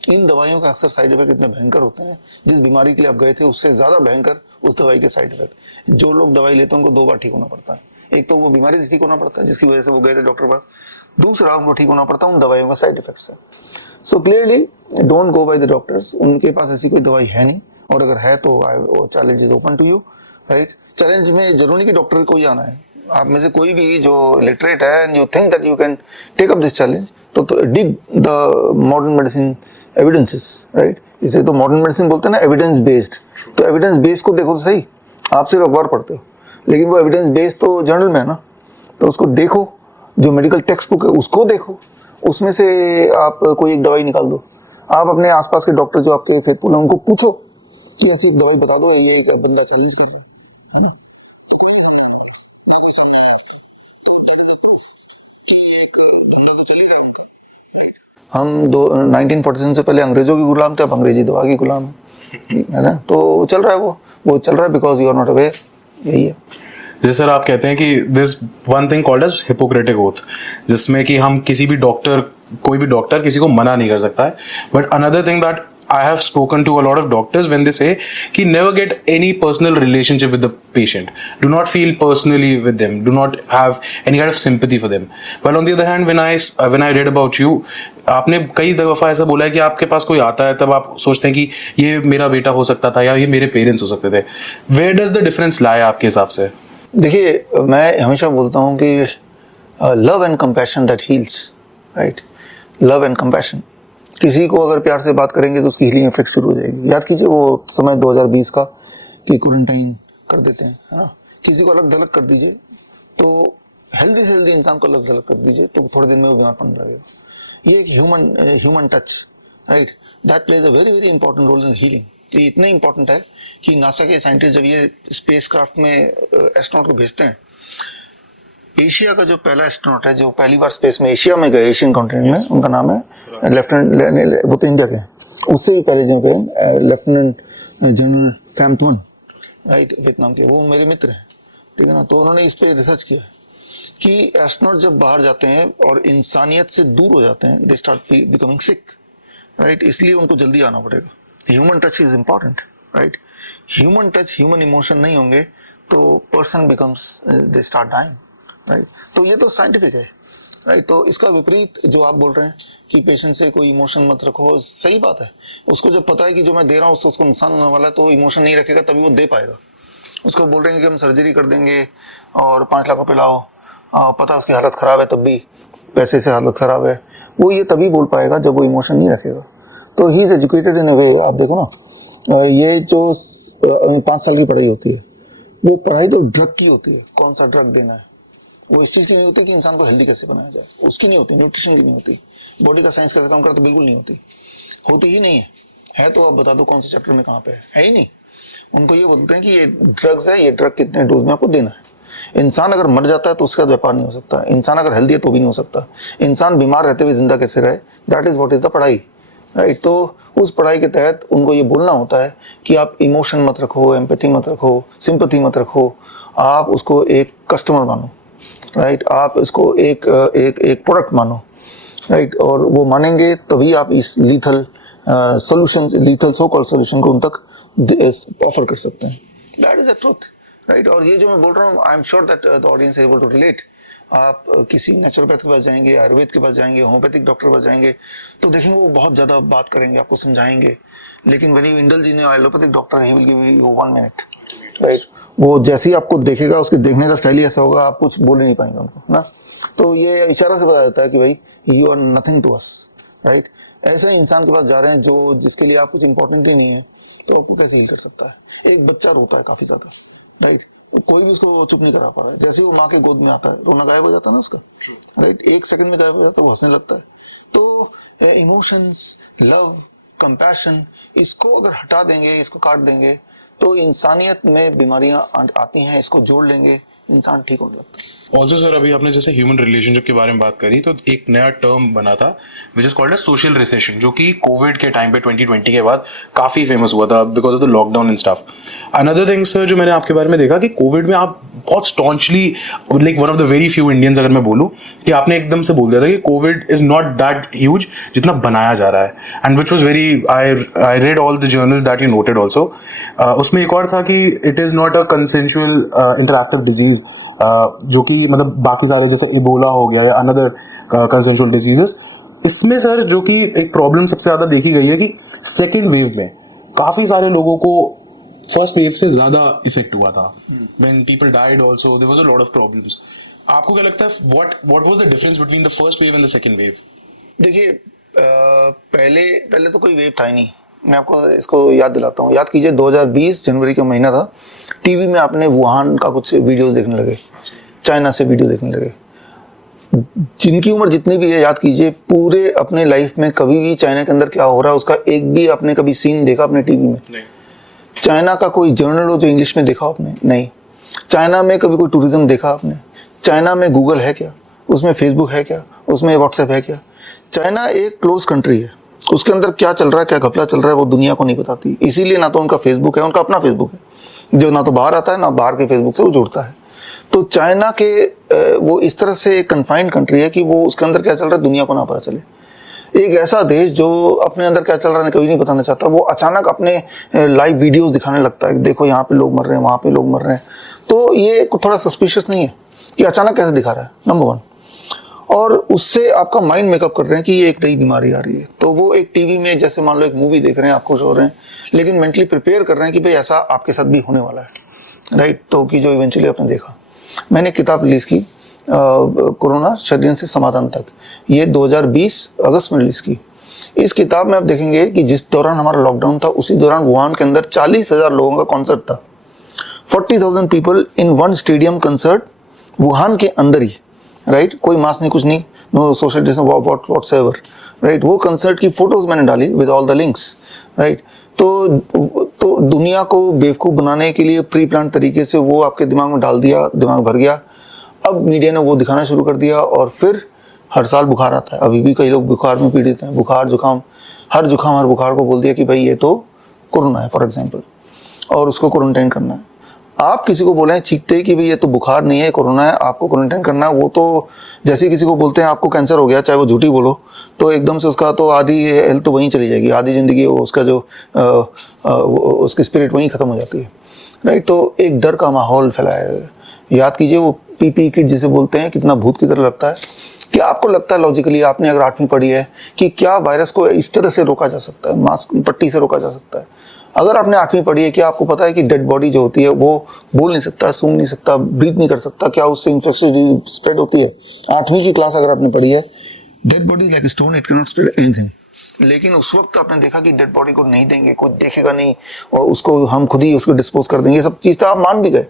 इन दवाइयों का अक्सर साइड इफेक्ट इतने भयंकर होते हैं, जिस बीमारी के लिए आप गए थे उससे ज्यादा भयंकर उस दवाई के साइड इफेक्ट। जो लोग दवाई लेते हैं उनको 2 बार ठीक होना पड़ता है। एक तो वो बीमारी से ठीक होना पड़ता है जिसकी वजह से वो गए थे डॉक्टर पास, दूसरा उनको ठीक होना पड़ता है उन दवाइयों का साइड इफेक्ट से। So clearly don't go by the doctors, उनके पास ऐसी कोई दवाई है नहीं, और अगर है तो challenge is open to you, right. Challenge में जरूरी कि डॉक्टर को ही आना है। आप में से कोई भी जो लिटरेट है and you think that you can take up this challenge, तो dig the modern medicine evidences, right. इसे तो मॉडर्न मेडिसिन बोलते हैं ना, एविडेंस बेस्ड। तो एविडेंस बेस्ड को देखो तो सही, आप सिर्फ अखबार पढ़ते हो, लेकिन वो एविडेंस बेस्ड तो जर्नल में है ना, तो उसको देखो, जो मेडिकल टेक्स्ट बुक है उसको देखो, उसमें से आप कोई एक दवाई निकाल दो। आप अपने आसपास के डॉक्टर जो आपके फेथफुल हैं उनको पूछो कि ऐसी एक दवाई बता दो, ये एक बंदा चैलेंज कर रहा है ना। हम 1947 से पहले अंग्रेजों के गुलाम थे, अब अंग्रेजी दवा के गुलाम है ना। तो चल रहा है वो चल रहा है because you are not aware, यही है। जैसे सर आप कहते हैं कि this one thing called as Hippocratic oath, जिसमें कि हम कोई भी डॉक्टर किसी को मना नहीं कर सकता है। But another thing that I have spoken to a lot of doctors when they say कि never get any personal relationship with the patient. Do not feel personally with them. Do not have any kind of sympathy for them. But on the other hand, when I read about you, आपने कई दफ़ा ऐसा बोला है कि आपके पास कोई आता है तब आप सोचते हैं कि ये मेरा बेटा हो सकता था या ये मेरे पेरेंट्स हो सकते थे। Where does the difference lie आपके हिसाब से? देखिए, मैं हमेशा बोलता हूँ कि love and compassion that heels, right. Love and compassion, किसी को अगर प्यार से बात करेंगे तो उसकी हीलिंग इफेक्ट शुरू हो जाएगी। याद कीजिए वो समय 2020 का कि क्वारंटाइन कर देते हैं, है ना। किसी को अलग थलग कर दीजिए, तो हेल्दी से हेल्दी इंसान को अलग थलग कर दीजिए तो थोड़े दिन में वो बीमार पड़ने लगेगा। ये एक human touch, right, that plays a very very important role in healing. ये इतना इंपॉर्टेंट है कि नासा के साइंटिस्ट जब ये स्पेस क्राफ्ट में एस्ट्रोनॉट को भेजते हैं, एशिया का जो पहला एस्ट्रोनॉट है जो पहली बार स्पेस में एशिया में गए, एशियन कॉन्टिनेंट में, उनका नाम है लेफ्टिनेंट, वो तो इंडिया के हैं, उससे भी पहले जो गए lieutenant general Pham Thuan, right, Vietnam के, वो मेरे मित्र हैं, ठीक है ना। तो उन्होंने इस पे रिसर्च किया कि एस्ट्रोनॉट जब बाहर जाते हैं और इंसानियत से दूर हो जाते हैं, they start becoming sick, right. इसलिए उनको जल्दी आना पड़ेगा। Human touch is important, right. Human touch, human emotion नहीं होंगे तो person becomes, they start dying, right. तो ये तो साइंटिफिक है, राइट। तो इसका विपरीत जो आप बोल रहे हैं कि पेशेंट से कोई इमोशन मत रखो, सही बात है। उसको जब पता है कि जो मैं दे रहा हूँ उसको नुकसान होने वाला है तो इमोशन नहीं रखेगा, तभी वो दे पाएगा। उसको बोल रहे हैं कि हम सर्जरी कर देंगे और 5 लाख रुपए लाओ, पता उसकी हालत ख़राब है, तब भी पैसे से हालत ख़राब है, वो ये तभी बोल पाएगा जब वो इमोशन नहीं रखेगा। तो ही इज़ एजुकेटेड इन अ वे। आप देखो ना, ये जो 5 साल की पढ़ाई होती है, वो पढ़ाई तो ड्रग की होती है, कौन सा ड्रग देना है। वो इस चीज़ की नहीं होती कि इंसान को हेल्दी कैसे बनाया जाए, उसकी नहीं होती, न्यूट्रिशन की नहीं होती, बॉडी का साइंस कैसे काम करता है, बिल्कुल नहीं होती ही नहीं है तो आप बता दो कौन से चैप्टर में कहाँ पे है ही नहीं। उनको ये बोलते हैं कि ये ड्रग्स है, ये ड्रग कितने डोज में आपको देना है। इंसान अगर मर जाता है तो उसका व्यापार नहीं हो सकता, इंसान अगर हेल्दी है तो भी नहीं हो सकता, इंसान बीमार रहते हुए जिंदा कैसे रहे, that is what is the पढ़ाई, राइट। तो उस पढ़ाई के तहत उनको ये बोलना होता है कि आप इमोशन मत रखो, एम्पैथी मत रखो, सिंपैथी मत रखो, आप उसको एक कस्टमर मानो, राइट। आप इसको एक प्रोडक्ट मानो, राइट। और वो मानेंगे तभी आप इस lethal solution, lethal so called solution को उन तक ऑफर कर सकते हैं। That is the truth, right. और ये जो मैं बोल रहा हूँ, I am sure that the audience able to relate. आप किसी नेचुरोपैथ के पास जाएंगे, आयुर्वेद के पास जाएंगे, होम्योपैथिक डॉक्टर के पास जाएंगे तो देखेंगे वो बहुत ज़्यादा बात करेंगे, आपको समझाएंगे। लेकिन when you indulge in allopathic doctor, he will give you 1 minute, right. वो जैसे ही आपको देखेगा, उसके देखने का स्टाइल ही ऐसा होगा, आप कुछ बोल ही नहीं पाएंगे उनको ना। तो ये इशारा से बताया जाता है कि भाई you are nothing to us, right. ऐसे इंसान के पास जा रहे हैं जो जिसके लिए आप कुछ इंपॉर्टेंट ही नहीं है, तो आपको कैसे हील कर सकता है। एक बच्चा रोता है काफी ज्यादा, राइट, कोई भी उसको चुप नहीं करा पा रहा है, जैसे वो माँ के गोद में आता है रोना गायब हो जाता है ना उसका, राइट। 1 सेकंड में गायब हो जाता है, वो हंसने लगता है। तो इमोशंस, लव, कंपैशन, इसको अगर हटा देंगे, इसको काट देंगे तो इंसानियत में बीमारियां आती हैं, इसको जोड़ लेंगे, इंसान ठीक होने लगता है। ऑल्सो सर, अभी आपने जैसे ह्यूमन रिलेशनशिप के बारे में बात करी, तो एक नया टर्म बना था which is called as social recession, जो कि कोविड के टाइम पे 2020 के बाद काफी फेमस हुआ था because of the lockdown and stuff. Another thing sir, जो मैंने आपके बारे में देखा कि कोविड में आप बहुत staunchly, like one of the very few Indians अगर मैं बोलूँ, कि आपने एकदम से बोल दिया था कि Covid is not that huge जितना बनाया जा रहा है। And which was very, I read all the journals that you noted also. उसमें एक और था कि it is not a consensual interactive disease, जो कि मतलब बाकी सारे जैसे इबोला हो गया या अनदर कंसेंशुअल डिजीजेस। इसमें सर जो कि एक प्रॉब्लम सबसे ज्यादा देखी गई है कि सेकेंड वेव में काफी सारे लोगों को फर्स्ट वेव से ज्यादा इफेक्ट हुआ था। When people died also there was a lot of problems. आपको क्या लगता है, what was the difference between the first wave and the second wave? देखिए, पहले तो कोई वेव था ही नहीं। मैं आपको इसको याद दिलाता हूँ। याद कीजिए 2020 जनवरी का महीना था, टीवी में आपने वुहान का कुछ वीडियोस देखने लगे, चाइना से वीडियो देखने लगे। जिनकी उम्र जितनी भी है, याद कीजिए पूरे अपने लाइफ में कभी भी चाइना के अंदर क्या हो रहा है उसका एक भी आपने कभी सीन देखा अपने टीवी में? नहीं। चाइना का कोई जर्नल हो जो इंग्लिश में देखा आपने? नहीं। चाइना में कभी कोई टूरिज्म देखा आपने? चाइना में गूगल है क्या? उसमें फेसबुक है क्या? उसमें व्हाट्सएप है क्या? चाइना एक क्लोज कंट्री है, उसके अंदर क्या चल रहा है, क्या घपला चल रहा है, वो दुनिया को नहीं बताती। इसीलिए ना तो उनका फेसबुक है, उनका अपना फेसबुक है जो ना तो बाहर आता है ना बाहर के फेसबुक से वो जुड़ता है। तो चाइना के वो इस तरह से एक कन्फाइंड कंट्री है कि वो उसके अंदर क्या चल रहा है दुनिया को ना पता चले। एक ऐसा देश जो अपने अंदर क्या चल रहा है कभी नहीं बताना चाहता, वो अचानक अपने लाइव वीडियोस दिखाने लगता है, देखो यहाँ पे लोग मर रहे हैं, वहाँ पे लोग मर रहे हैं। तो ये थोड़ा सस्पिशियस नहीं है कि अचानक कैसे दिखा रहा है, नंबर वन। और उससे आपका माइंड मेकअप कर रहे हैं कि ये एक नई बीमारी आ रही है। तो वो एक टीवी में जैसे मान लो एक मूवी देख रहे हैं, आप खुश हो रहे हैं, लेकिन मेंटली प्रिपेयर कर रहे हैं कि भाई ऐसा आपके साथ भी होने वाला है, राइट। तो कि जो इवेंचुअली आपने देखा। मैंने किताब रिलीज की कोरोना षड्यंत्र से समाधान तक, ये 2020 अगस्त में रिलीज की। इस किताब में आप देखेंगे कि जिस दौरान हमारा लॉकडाउन था उसी दौरान वुहान के अंदर 40,000 लोगों का कॉन्सर्ट था, 40,000 people in one stadium concert Wuhan के अंदर ही, राइट। कोई मास्क नहीं, कुछ नहीं, no social distance whatever, right. वो कंसर्ट की फोटोज मैंने डाली with all the links, right. तो दुनिया को बेवकूफ़ बनाने के लिए प्री प्लान तरीके से वो आपके दिमाग में डाल दिया, दिमाग भर गया। अब मीडिया ने वो दिखाना शुरू कर दिया और फिर हर साल बुखार आता है। अभी भी कई लोग बुखार में पीड़ित हैं, बुखार जुकाम, हर बुखार को बोल दिया कि भाई ये तो कोरोना है फॉर एग्जाम्पल, और उसको क्वारंटाइन करना है। आप किसी को बोले चीखते कि भाई ये तो बुखार नहीं है, कोरोना है, आपको क्वारंटाइन करना है, वो तो जैसे किसी को बोलते हैं आपको कैंसर हो गया, चाहे वो झूठी बोलो, तो एकदम से उसका तो आधी हेल्थ तो वहीं चली जाएगी, आधी जिंदगी वो उसका जो उसकी स्पिरिट वहीं खत्म हो जाती है, राइट। तो एक डर का माहौल फैलाया है। याद कीजिए वो पीपी किट जिसे बोलते हैं, कितना भूत की तरह लगता है। क्या आपको लगता है लॉजिकली, आपने अगर 8वीं पढ़ी है, कि क्या वायरस को इस तरह से रोका जा सकता है, मास्क पट्टी से रोका जा सकता है? अगर आपने 8वीं पढ़ी है, क्या आपको पता है कि डेड बॉडी जो होती है वो बोल नहीं सकता, सूंघ नहीं सकता, ब्रीथ नहीं कर सकता, क्या उससे इंफेक्शन स्प्रेड होती है? 8वीं की क्लास अगर आपने पढ़ी है, dead body like stone, it can not spread anything. लेकिन उस वक्त आपने देखा कि डेड बॉडी को नहीं देंगे, कोई देखेगा नहीं, और उसको हम खुद ही उसको डिस्पोज कर देंगे, ये सब चीज़ तो आप मान भी गए।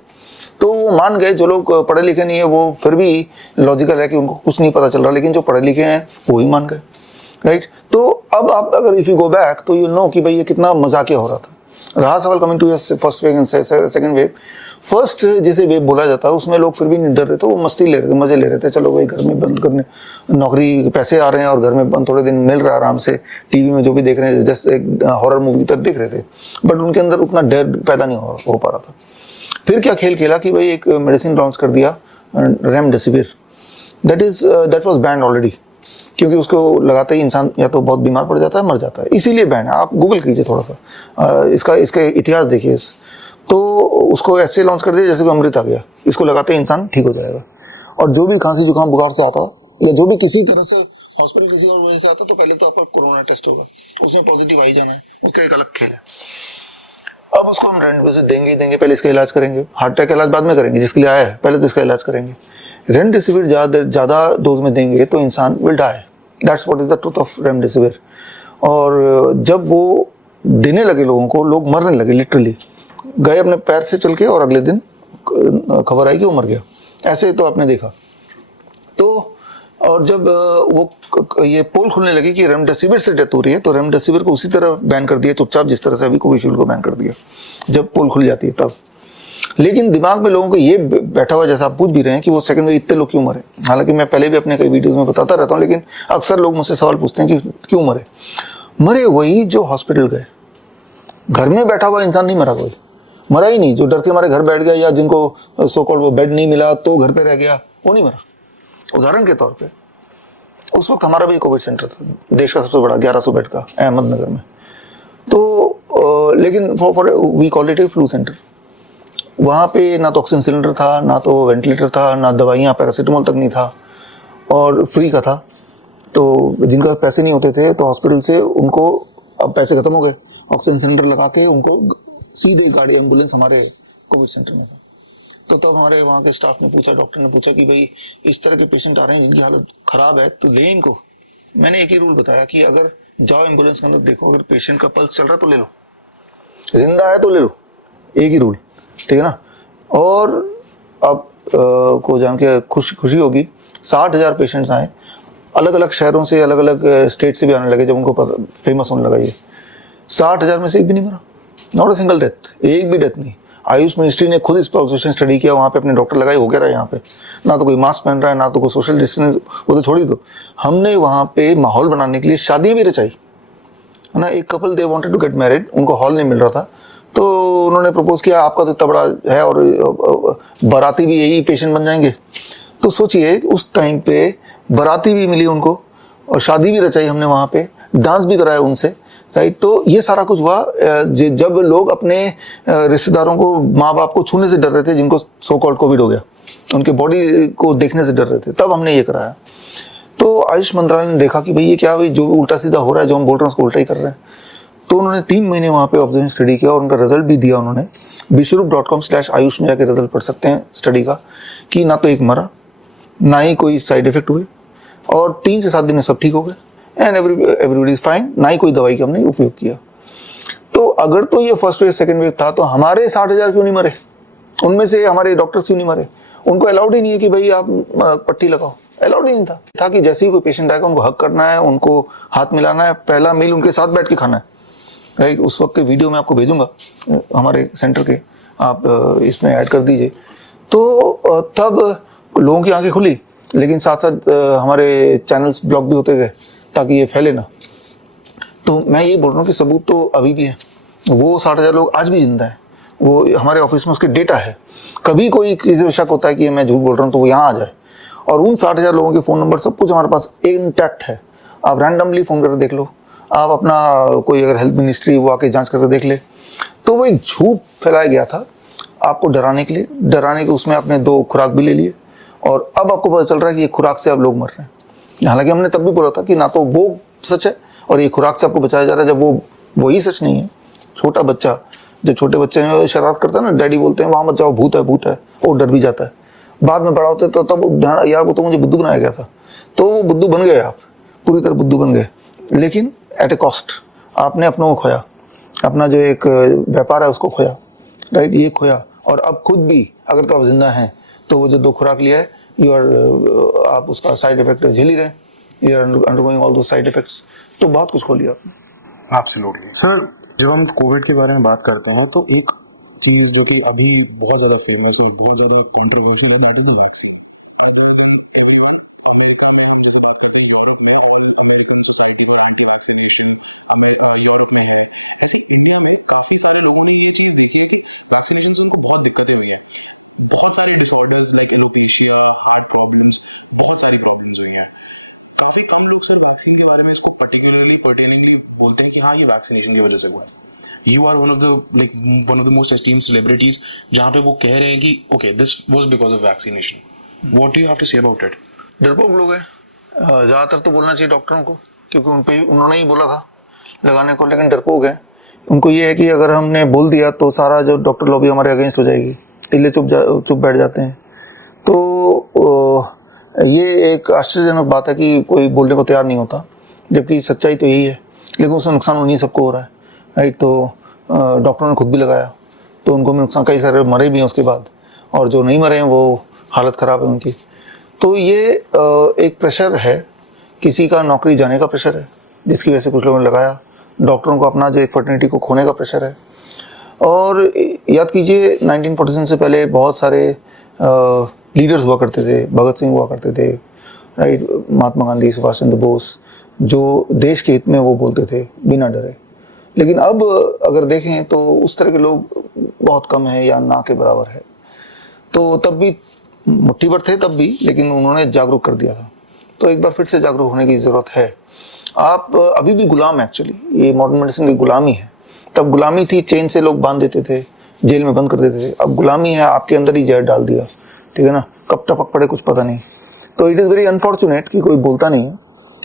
तो वो मान गए, जो लोग पढ़े लिखे नहीं है वो फिर भी लॉजिकल है कि उनको कुछ नहीं पता चल रहा, लेकिन जो पढ़े लिखे हैं वो ही मान गए, राइट। तो अब आप अगर इफ यू गो बैक तो यू नो कि भाई ये कितना मजाकिया हो रहा था। रहा सवाल coming to first wave and second wave, first जिसे वेव बोला जाता है उसमें लोग फिर भी नहीं डर रहे थे, वो मस्ती ले रहे थे, मजे ले रहे थे, चलो भाई घर में बंद करने, नौकरी पैसे आ रहे हैं और घर में बंद, थोड़े दिन मिल रहा है आराम से, टीवी में जो भी देख रहे हैं जैसे एक हॉरर मूवी की तरह देख रहे थे, बट उनके अंदर उतना डर पैदा नहीं हो पा रहा था। फिर क्या खेल खेला कि भाई एक मेडिसिन लॉन्च कर दिया, remdesivir, that was banned already, क्योंकि उसको लगाते ही इंसान या तो बहुत बीमार पड़ जाता है, मर जाता है, इसीलिए बैन है। आप गूगल कीजिए थोड़ा सा, इसका इतिहास देखिए। तो उसको ऐसे लॉन्च कर दिया जैसे कि अमृत आ गया, इसको लगाते ही इंसान ठीक हो जाएगा। और जो भी खांसी जुकाम बुखार से आता या जो भी किसी तरह से हॉस्पिटल किसी और वजह से आता, तो पहले तो आपका कोरोना टेस्ट होगा, उसमें पॉजिटिव आ ही जाना है, उसका एक अलग खेल है। अब उसको हम रेमडेसिविर देंगे, पहले इसका इलाज करेंगे, हार्ट अटैक का इलाज बाद में करेंगे, जिसके लिए आया है पहले तो इसका इलाज करेंगे। रेमडेसिविर ज्यादा डोज में देंगे तो इंसान will die, that's what is the truth of remdesivir. और जब वो देने लगे लोगों को, लोग मरने लगे, लिटरली गए अपने पैर से चल के, और अगले दिन खबर आई कि वो मर गया, ऐसे तो आपने देखा। तो और जब वो ये पोल खुलने लगी कि रेमडेसिविर से डेथ हो रही है, तो रेमडेसिविर को उसी तरह बैन कर दिया चुपचाप, जिस तरह से अभी कोविशील्ड को बैन कर दिया, जब पोल खुल जाती है तब। लेकिन दिमाग में लोगों को ये बैठा हुआ, जैसा आप पूछ भी रहे हैं कि वो सेकंड में इतने लोग क्यों मरे, हालांकि मैं पहले भी अपने कई वीडियोस में बताता रहता हूँ, लेकिन अक्सर लोग मुझसे सवाल पूछते हैं कि क्यों मरे वही जो हॉस्पिटल गए। घर में बैठा हुआ इंसान नहीं मरा, कोई मरा ही नहीं, जो डर के मारे घर बैठ गया, या जिनको सो कॉल्ड वो बेड नहीं मिला तो घर पे रह गया, वो नहीं मरा। उदाहरण के तौर पे उस वक्त हमारा भी कोविड सेंटर था, देश का सबसे बड़ा, 1100 बेड का, अहमदनगर में। तो लेकिन for we call it a flu centre. वहाँ पे ना तो ऑक्सीजन सिलेंडर था, ना तो वेंटिलेटर था, ना दवाइयाँ, पैरासीटामोल तक नहीं था, और फ्री का था। तो जिनका पैसे नहीं होते थे तो हॉस्पिटल से उनको, अब पैसे खत्म हो गए, ऑक्सीजन सिलेंडर लगा के उनको सीधे गाड़ी एम्बुलेंस हमारे कोविड सेंटर में था। तो तब हमारे वहाँ के स्टाफ ने पूछा, डॉक्टर ने पूछा कि भाई इस तरह के पेशेंट आ रहे हैं जिनकी हालत खराब है, तो ले इनको। मैंने एक ही रूल बताया कि अगर जाओ एम्बुलेंस के अंदर देखो, अगर पेशेंट का पल्स चल रहा है तो ले लो, जिंदा है तो ले लो, एक ही रूल, ठीक है ना। और अब को जान के खुशी होगी, 60,000 पेशेंट्स आए, अलग अलग शहरों से, अलग अलग स्टेट से भी आने लगे, जब उनको फेमस होने लगा ये। 60,000 में से एक भी नहीं मरा, नॉट अ सिंगल डेथ, एक भी डेथ नहीं। आयुष मिनिस्ट्री ने खुद इस पर ऑब्जर्वेशन स्टडी किया, वहाँ पे अपने डॉक्टर लगाए, हो गया रहा है यहाँ पे, ना तो कोई मास्क पहन रहा है, ना तो कोई सोशल डिस्टेंस, वो तो छोड़ी दो। हमने वहाँ पे माहौल बनाने के लिए शादियाँ भी रचाई है ना। एक couple they wanted to get married, उनको हॉल नहीं मिल रहा था, तो उन्होंने प्रपोज किया आपका तो इतना बड़ा है और बाराती भी यही पेशेंट बन जाएंगे। तो सोचिए उस टाइम पे बाराती भी मिली उनको और शादी भी रचाई हमने वहाँ पे, डांस भी कराया उनसे, राइट। तो ये सारा कुछ हुआ जब लोग अपने रिश्तेदारों को, माँ बाप को छूने से डर रहे थे, जिनको सो कॉल्ड कोविड हो गया, उनके बॉडी को देखने से डर रहे थे, तब हमने ये कराया। तो आयुष मंत्रालय ने देखा कि भाई ये क्या, भाई जो उल्टा सीधा हो रहा है, जो हम बोल रहे हैं उसको उल्टा ही कर रहे हैं। तो उन्होंने 3 महीने वहाँ पे ऑब्जर्वेशन स्टडी किया और उनका रिजल्ट भी दिया उन्होंने। विश्वरूप.com/आयुष में जाके रिजल्ट पढ़ सकते हैं स्टडी का, कि ना तो एक मरा, ना ही कोई साइड इफेक्ट हुए, और 3 से 7 दिन में सब ठीक हो गए, एंड एवरीबडी इज फाइन, ना ही कोई दवाई का हमने उपयोग किया। तो अगर तो ये फर्स्ट वेव सेकंड वेव था, तो हमारे 60,000 क्यों नहीं मरे, उनमें से हमारे डॉक्टर्स क्यों नहीं मरे? उनको अलाउड ही नहीं है कि भाई आप पट्टी लगाओ, अलाउड ही नहीं था कि जैसे ही कोई पेशेंट आएगा उनको हक करना है, उनको हाथ मिलाना है, पहला मील उनके साथ बैठ के खाना है, राइट। उस वक्त के वीडियो मैं आपको भेजूंगा हमारे सेंटर के, आप इसमें ऐड कर दीजिए। तो तब लोगों की आंखें खुली, लेकिन साथ साथ हमारे चैनल्स ब्लॉक भी होते गए ताकि ये फैले ना। तो मैं ये बोल रहा हूँ कि सबूत तो अभी भी है, वो 60,000 लोग आज भी जिंदा है, वो हमारे ऑफिस में उसके डेटा है। कभी कोई किसी को शक होता है कि मैं झूठ बोल रहा हूँ तो वो यहाँ आ जाए, और उन 60,000 लोगों के फ़ोन नंबर सब कुछ हमारे पास इंटैक्ट है। आप रैंडमली फ़ोन करके देख लो, आप अपना कोई अगर हेल्थ मिनिस्ट्री वो आके जांच करके देख ले। तो वो एक झूठ फैलाया गया था आपको डराने के लिए, डराने के उसमें आपने 2 खुराक भी ले लिए, और अब आपको पता चल रहा है कि ये खुराक से अब लोग मर रहे हैं। हालांकि हमने तब भी बोला था कि ना तो वो सच है और ये खुराक से आपको बचाया जा रहा है, जब वही सच नहीं है। छोटा बच्चा, जब छोटे बच्चे ने शरारत करता है ना, डैडी बोलते हैं वहाँ मत जाओ, भूत है भूत है, वो डर भी जाता है। बाद में बड़ा होते तो तब ध्यान यार वो तो मुझे बुद्धू बनाया गया था, तो वो बुद्धू बन गए, आप पूरी तरह बुद्धू बन गए, लेकिन एट ए कॉस्ट। आपने अपनों को खोया, अपना जो एक व्यापार है उसको खोया, राइट, ये खोया। और अब खुद भी अगर तो आप जिंदा हैं तो वो जो 2 खुराक लिया है, आप उसका साइड इफेक्ट झेल ही रहे, यू आर अंडरगोइंग ऑल दो साइड इफेक्ट्स। तो बहुत कुछ खो लिया आपने। Absolutely sir. जब हम कोविड के बारे में बात करते हैं तो एक चीज़ जो कि अभी बहुत ज़्यादा फेमस है, बहुत ज़्यादा कंट्रोवर्शियल है, that is the vaccine. America में हम जैसे बात करते हैं, यूरोप में all American society for anti vaccination, Europe में है, ऐसे इंडिया में काफ़ी सारे लोगों ने ये चीज़ देखी है कि वैक्सीनेशन से उनको बहुत दिक्कतें हुई हैं, बहुत सारे disorders like alopecia, heart problems, बहुत सारी प्रॉब्लम्स हुई हैं। काफी कम लोग सर वैक्सीन के बारे में इसको पर्टिकुलरली पर्टेनिंगली बोलते हैं कि हाँ ये वैक्सीनेशन की वजह से हुआ है। You are one of the most esteemed celebrities जहाँ पे वो कह रहे हैं कि okay this was because of vaccination. What do you have to say about it? डरपोक लोग हैं, ज़्यादातर तो बोलना चाहिए डॉक्टरों को, क्योंकि उन्होंने ही बोला था लगाने को, लेकिन डरपोक है। उनको ये है कि अगर हमने बोल दिया तो सारा जो डॉक्टर लॉबी हमारे अगेंस्ट हो जाएगी, इसलिए चुप बैठ जाते हैं। तो ये एक आश्चर्यजनक बात है कि कोई बोलने को तैयार नहीं होता, जबकि सच्चाई तो यही है, लेकिन उसमें नुकसान उन्हीं सबको हो रहा है, राइट। तो डॉक्टरों ने खुद भी लगाया तो उनको भी नुकसान, कई सारे मरे भी हैं उसके बाद, और जो नहीं मरे हैं वो हालत ख़राब है उनकी। तो ये एक प्रेशर है, किसी का नौकरी जाने का प्रेशर है जिसकी वजह से कुछ लोगों ने लगाया, डॉक्टरों को अपना जो एक फर्टिलिटी को खोने का प्रेशर है। और याद कीजिए 1947 से पहले बहुत सारे लीडर्स हुआ करते थे, भगत सिंह हुआ करते थे, राइट, महात्मा गांधी, सुभाष चंद्र बोस, जो देश के हित में वो बोलते थे बिना डरे। लेकिन अब अगर देखें तो उस तरह के लोग बहुत कम हैं या ना के बराबर है। तो तब भी मुट्ठी भर थे तब भी, लेकिन उन्होंने जागरूक कर दिया था। तो एक बार फिर से जागरूक होने की ज़रूरत है। आप अभी भी गुलाम है, एक्चुअली ये मॉडर्न मेडिसिन की गुलामी है। तब गुलामी थी, चेन से लोग बांध देते थे, जेल में बंद कर देते थे। अब गुलामी है, आपके अंदर ही जहर डाल दिया, ठीक है ना, कब टपक पड़े कुछ पता नहीं। तो इट इज़ वेरी अनफॉर्चुनेट कि कोई बोलता नहीं है,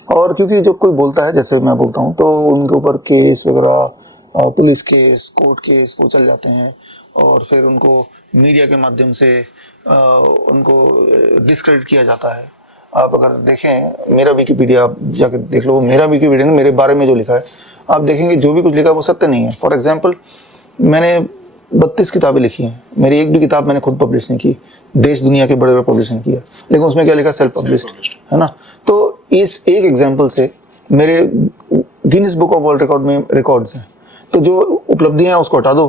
और क्योंकि जब कोई बोलता है, जैसे मैं बोलता हूँ, तो उनके ऊपर केस वगैरह, पुलिस केस, कोर्ट केस वो चल जाते हैं, और फिर उनको मीडिया के माध्यम से उनको डिस्क्रेडिट किया जाता है। आप अगर देखें मेरा विकिपीडिया, आप जाकर देख लो, मेरा विकिपीडिया ने मेरे बारे में जो लिखा है, आप देखेंगे जो भी कुछ लिखा है वो सत्य नहीं है। फॉर एग्जाम्पल, मैंने 32 किताबें लिखी हैं, मेरी एक भी किताब मैंने खुद पब्लिश नहीं की, देश दुनिया के बड़े बड़े पब्लिश नहीं किया, लेकिन उसमें क्या लिखा, सेल्फ पब्लिश्ड, है ना। तो इस एक एग्जाम्पल से मेरे Guinness book of world record में रिकॉर्ड्स हैं। तो जो उपलब्धियां हैं उसको हटा दो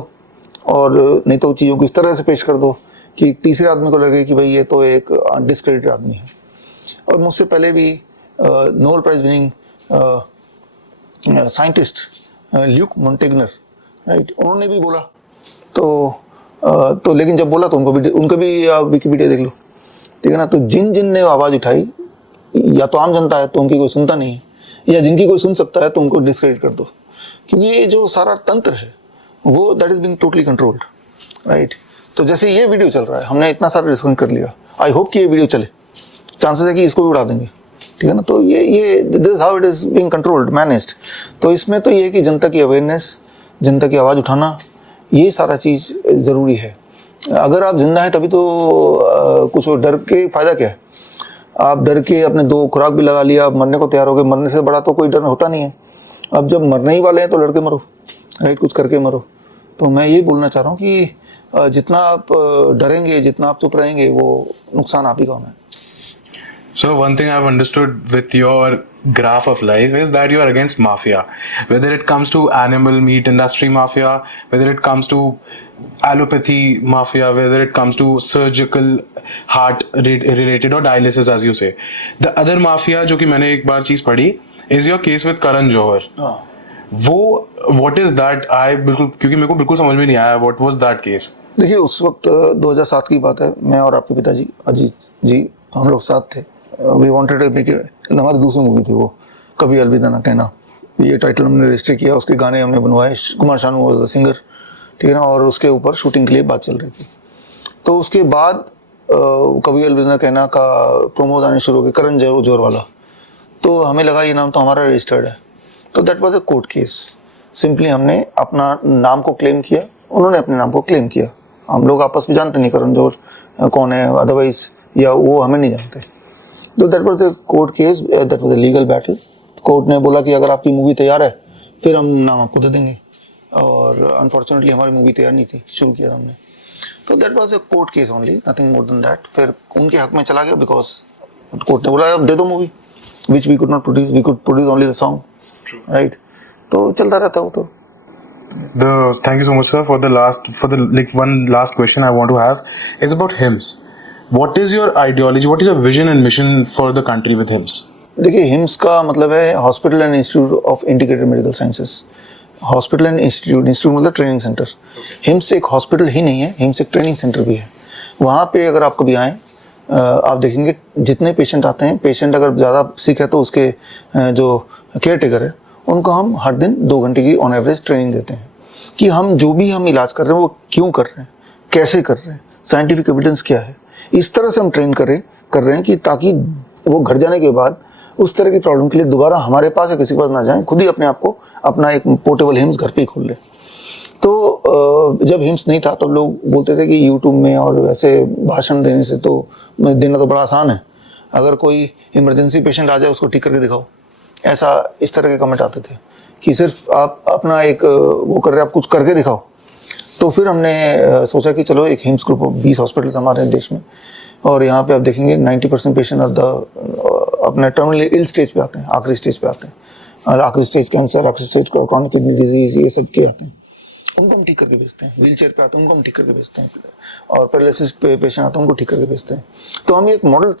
और नहीं तो चीज़ों को इस तरह से पेश कर दो कि तीसरे आदमी को लगे कि भाई ये तो एक डिस्क्रेडिटेड आदमी है। और मुझसे पहले भी Nobel prize winning scientist Luc Montagnier, right, उन्होंने भी बोला। तो लेकिन जब बोला तो उनको भी विकिपीडिया देख लो, ठीक है ना। तो जिन जिन ने आवाज़ उठाई, या तो आम जनता है तो उनकी कोई सुनता नहीं है, या जिनकी कोई सुन सकता है तो उनको डिस्क्रेडिट कर दो, क्योंकि ये जो सारा तंत्र है वो that is being totally controlled, right. तो जैसे ये वीडियो चल रहा है, हमने इतना सारा डिस्कशन कर लिया, आई होप कि ये वीडियो चले, चांसेस है कि इसको भी उड़ा देंगे, ठीक है ना। तो ये this is how it is being controlled, managed. तो इसमें तो ये है कि जनता की अवेयरनेस, जनता की आवाज़ उठाना, ये सारा चीज़ ज़रूरी है। अगर आप जिंदा हैं तभी तो कुछ डर के फ़ायदा क्या है। आप डर के अपने 2 खुराक भी लगा लिया, आप मरने को तैयार हो गए, मरने से बड़ा तो कोई डर होता नहीं है। अब जब मरने ही वाले हैं तो लड़के मरो, राइट, कुछ करके मरो। तो मैं ये बोलना चाह रहा हूँ कि जितना आप डरेंगे, जितना आप चुप रहेंगे, वो नुकसान आप ही का होना है। So one thing I've understood with your graph of life is that you are against mafia, whether it comes to animal meat industry mafia, whether it comes to allopathy mafia, whether it comes to surgical heart related or dialysis as you say. The other mafia जो कि मैंने एक बार चीज पढ़ी is your case with Karan Johar. वो what is that? I बिल्कुल, क्योंकि मेरे को बिल्कुल समझ में नहीं आया what was that case. देखिए, उस वक्त 2007 की बात है, मैं और आपके पिताजी अजीत जी, हम लोग साथ थे। वी वांटेड टू मेक, हमारी दूसरी मूवी थी वो, कभी अलविदा ना कहना। ये टाइटल हमने रजिस्टर किया, उसके गाने हमने बनवाए, Kumar Sanu was the singer, ठीक है ना। और उसके ऊपर शूटिंग के लिए बात चल रही थी। तो उसके बाद कभी अलविदा ना कहना का प्रोमोज आने शुरू हो गए, करण जौहर वाला। तो हमें लगा ये नाम तो हमारा रजिस्टर्ड है, तो that was a court case. Simply हमने अपना नाम को क्लेम किया, उन्होंने अपने नाम को क्लेम किया। हम लोग आपस में जानते नहीं करण जौहर कौन है, अदरवाइज, या वो हमें नहीं जानते। तो that was a court case, that was a legal battle. Court ने बोला कि अगर आपकी मूवी तैयार है फिर हम नाम आपको दे देंगे, और अनफॉर्चुनेटली हमारी मूवी तैयार नहीं थी, शुरू किया हमने। तो that was a court case only, nothing more than that. फिर उनके हक में चला गया, बिकॉज कोर्ट ने बोला अब दे दो movie, which we could not produce, we could produce only the song, right. तो चलता रहता वो तो। Thank you so much, sir, for like one last question I want to have is about HIMSS. What is your ideology? What is your vision and mission for the country with HIMSS? देखिए, hymns का मतलब है hospital and institute of integrated medical sciences. Hospital and institute, institute मतलब training centre. Hymns एक hospital ही नहीं है, hymns एक training centre भी है। वहाँ पे अगर आप कभी आएँ, आप देखेंगे जितने पेशेंट आते हैं, पेशेंट अगर ज़्यादा सिक है तो उसके जो केयर टेकर है उनको हम हर दिन 2 घंटे की ऑन एवरेज ट्रेनिंग देते हैं कि हम जो भी हम इलाज कर रहे हैं वो क्यों कर रहे हैं, कैसे कर रहे हैं, साइंटिफिक एविडेंस क्या है। इस तरह से हम ट्रेन कर रहे हैं कि ताकि वो घर जाने के बाद उस तरह की प्रॉब्लम के लिए दोबारा हमारे पास या किसी के पास ना जाएं, खुद ही अपने आप को अपना एक पोर्टेबल हिम्स घर पे ही खोल ले। तो जब हिम्स नहीं था तब लोग बोलते थे कि यूट्यूब में और वैसे भाषण देने से तो देना तो बड़ा आसान है, अगर कोई इमरजेंसी पेशेंट आ जाए उसको ठीक करके दिखाओ, ऐसा इस तरह के कमेंट आते थे कि सिर्फ आप अपना एक वो कर रहे, आप कुछ करके दिखाओ। तो फिर हमने सोचा कि चलो एक हिम्स ग्रुप ऑफ 20 हॉस्पिटल्स हमारे देश में, और यहाँ पे आप देखेंगे 90% पेशेंट ऑफ द अपने टर्मिनली इल स्टेज पे आते हैं, आखिरी स्टेज पे आते हैं, और आखिरी स्टेज कैंसर, आखिरी स्टेज क्रॉनिक किडनी डिजीज, ये सब के आते हैं, उनको हम ठीक करके भेजते हैं। व्हील चेयर पे आते हैं उनको हम ठीक करके भेजते हैं, और पैरालिसिस पे पेशेंट आते हैं उनको ठीक करके भेजते हैं। तो हम एक मॉडल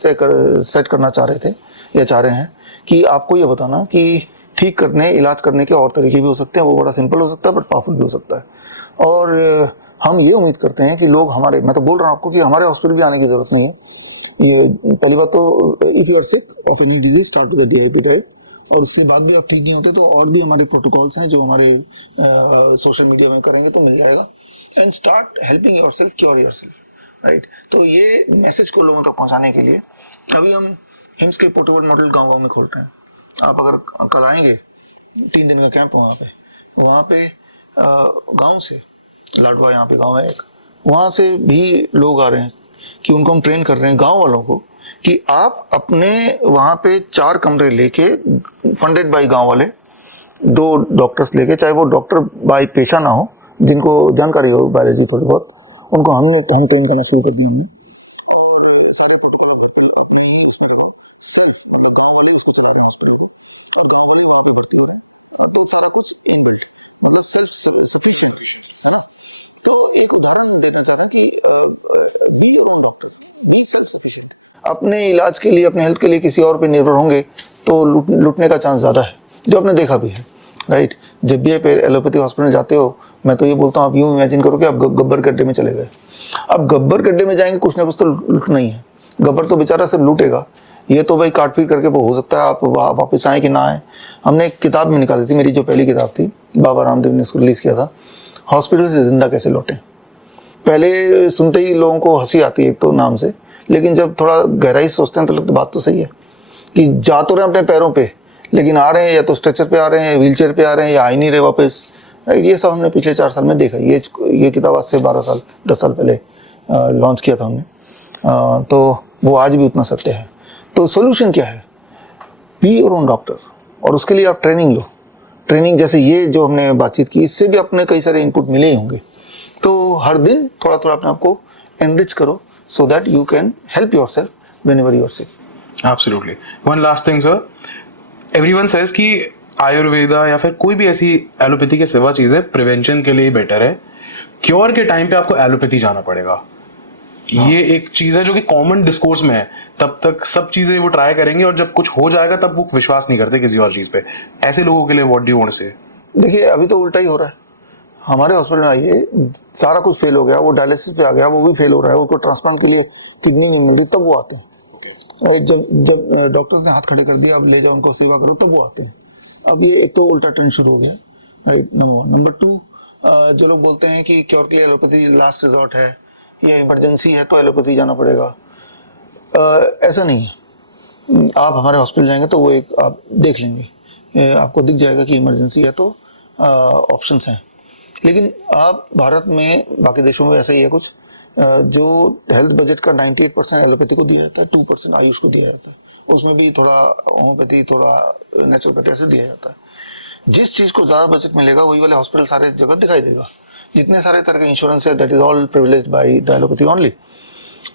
सेट करना चाह रहे थे या चाह रहे हैं कि आपको ये बताना कि ठीक करने, इलाज करने के और तरीके भी हो सकते हैं, वो बड़ा सिंपल हो सकता है बट पावरफुल भी हो सकता है। और हम ये उम्मीद करते हैं कि लोग हमारे, मैं तो बोल रहा हूँ आपको कि हमारे हॉस्पिटल भी आने की जरूरत नहीं है। ये पहली बात तो, if you are sick of any disease start with DIP diet, और उसके बाद भी आप ठीक नहीं होते तो और भी हमारे प्रोटोकॉल्स हैं जो हमारे सोशल मीडिया में करेंगे तो मिल जाएगा। And start helping yourself, cure yourself, right. तो ये मैसेज को लोगों तक पहुंचाने के लिए अभी हम हिम्स के पोर्टेबल मॉडल गाँव-गाँव में खोल रहे हैं। आप अगर कल आएंगे, 3 दिन का कैंप वहाँ पे गाँव से, लाडवा यहाँ पे गाँव है एक, वहाँ से भी लोग आ रहे हैं कि उनको हम ट्रेन कर रहे हैं, गाँव वालों को, कि आप अपने वहाँ पे 4 कमरे लेके, फंडेड बाय गाँव वाले, 2 डॉक्टर्स लेके, चाहे वो डॉक्टर बाय पेशा ना हो, जिनको जानकारी हो बायोलॉजी थोड़ी बहुत, उनको हम ट्रेन करना शुरू कर दिया। और सारे अपने ही उसमें सेल्फ, मतलब गाँव वाले इसको चला रहे हैं हॉस्पिटल में, और गाँव वाले वहाँ पे भर्ती हो रहे हैं, तो सारा कुछ इनबिल्ट, मतलब सेल्फ सफिशिएंट है ना। तो एक उदाहरण देना चाहता कि be your own doctor, be self sufficient. अपने इलाज के लिए, अपने हेल्थ के लिए किसी और पे निर्भर होंगे तो लूटने का चांस ज्यादा है, जो आपने देखा भी है, राइट। जब भी आप एलोपैथी हॉस्पिटल जाते हो, मैं तो ये बोलता हूँ, आप यूं इमेजिन करो कि आप गब्बर गड्ढे में चले गए। अब गब्बर गड्ढे में जाएंगे, कुछ ना कुछ तो लूटना ही है। गब्बर तो बेचारा सिर्फ लूटेगा, ये तो भाई काट पीट करके वो हो सकता है आप वापस आए कि ना आए। हमने एक किताब में निकाली थी, मेरी जो पहली किताब थी, बाबा रामदेव ने इसको रिलीज किया था, हॉस्पिटल से जिंदा कैसे लौटे। पहले सुनते ही लोगों को हंसी आती है एक तो नाम से, लेकिन जब थोड़ा गहराई से सोचते हैं तो लगता बात तो सही है कि जा तो रहे हैं अपने पैरों पे, लेकिन आ रहे हैं या तो स्ट्रेचर पे आ रहे हैं, व्हील चेयर पे आ रहे हैं, या आ ही नहीं रहे वापस। ये सब हमने पिछले 4 साल में देखा। ये किताब आज से 10 साल पहले लॉन्च किया था हमने, तो वो आज भी उतना सत्य है। तो सोल्यूशन क्या है? बी योर ओन डॉक्टर, और उसके लिए आप ट्रेनिंग लो। ट्रेनिंग जैसे ये जो हमने बातचीत की, इससे भी अपने कई सारे इनपुट मिले ही होंगे। तो हर दिन थोड़ा थोड़ा अपने आप को एनरिच करो, so that you can help yourself whenever you are sick. Absolutely. One last thing, sir. Everyone says कि आयुर्वेदा या फिर कोई भी ऐसी एलोपैथी के सिवा चीजें प्रिवेंशन के लिए बेटर है, क्योर के टाइम पे आपको एलोपैथी जाना पड़ेगा। ये एक चीज है जो कि कॉमन डिस्कोर्स में है। तब तक सब चीजें वो ट्राई करेंगे और जब कुछ हो जाएगा तब वो विश्वास नहीं करते किसी और चीज पे। ऐसे लोगों के लिए what do you want to say? देखिए, अभी तो उल्टा ही हो रहा है। हमारे हॉस्पिटल में आइए, सारा कुछ फेल हो गया, वो डायलिसिस पे आ गया, वो भी फेल हो रहा है, उसको ट्रांसप्लांट के लिए किडनी नहीं मिल रही, तब वो आते हैं। राइट, जब डॉक्टर्स ने हाथ खड़े कर दिया, अब ले जाओ उनको सेवा करो, तब वो आते हैं। अब ये एक तो उल्टा ट्रेंड शुरू हो गया, राइट, नंबर 1। नंबर 2, जो लोग बोलते हैं कि क्योर के लिए एलोपैथी लास्ट रिजॉर्ट है, या इमरजेंसी है तो एलोपैथी जाना पड़ेगा, ऐसा नहीं है। आप हमारे हॉस्पिटल जाएंगे तो वो एक आप देख लेंगे, आपको दिख जाएगा कि इमरजेंसी है तो ऑप्शंस हैं। लेकिन आप भारत में, बाकी देशों में ऐसा ही है कुछ, जो हेल्थ बजट का 98% एलोपैथी को दिया जाता है, 2% आयुष को दिया जाता है। उसमें भी थोड़ा होम्योपैथी, थोड़ा नेचुरोपैथी ऐसे दिया जाता है। जिस चीज को ज्यादा बजट मिलेगा वही वाले हॉस्पिटल सारे जगह दिखाई देगा। जितने सारे तरह के इंश्योरेंस है, that is all privileged by the allopathy only.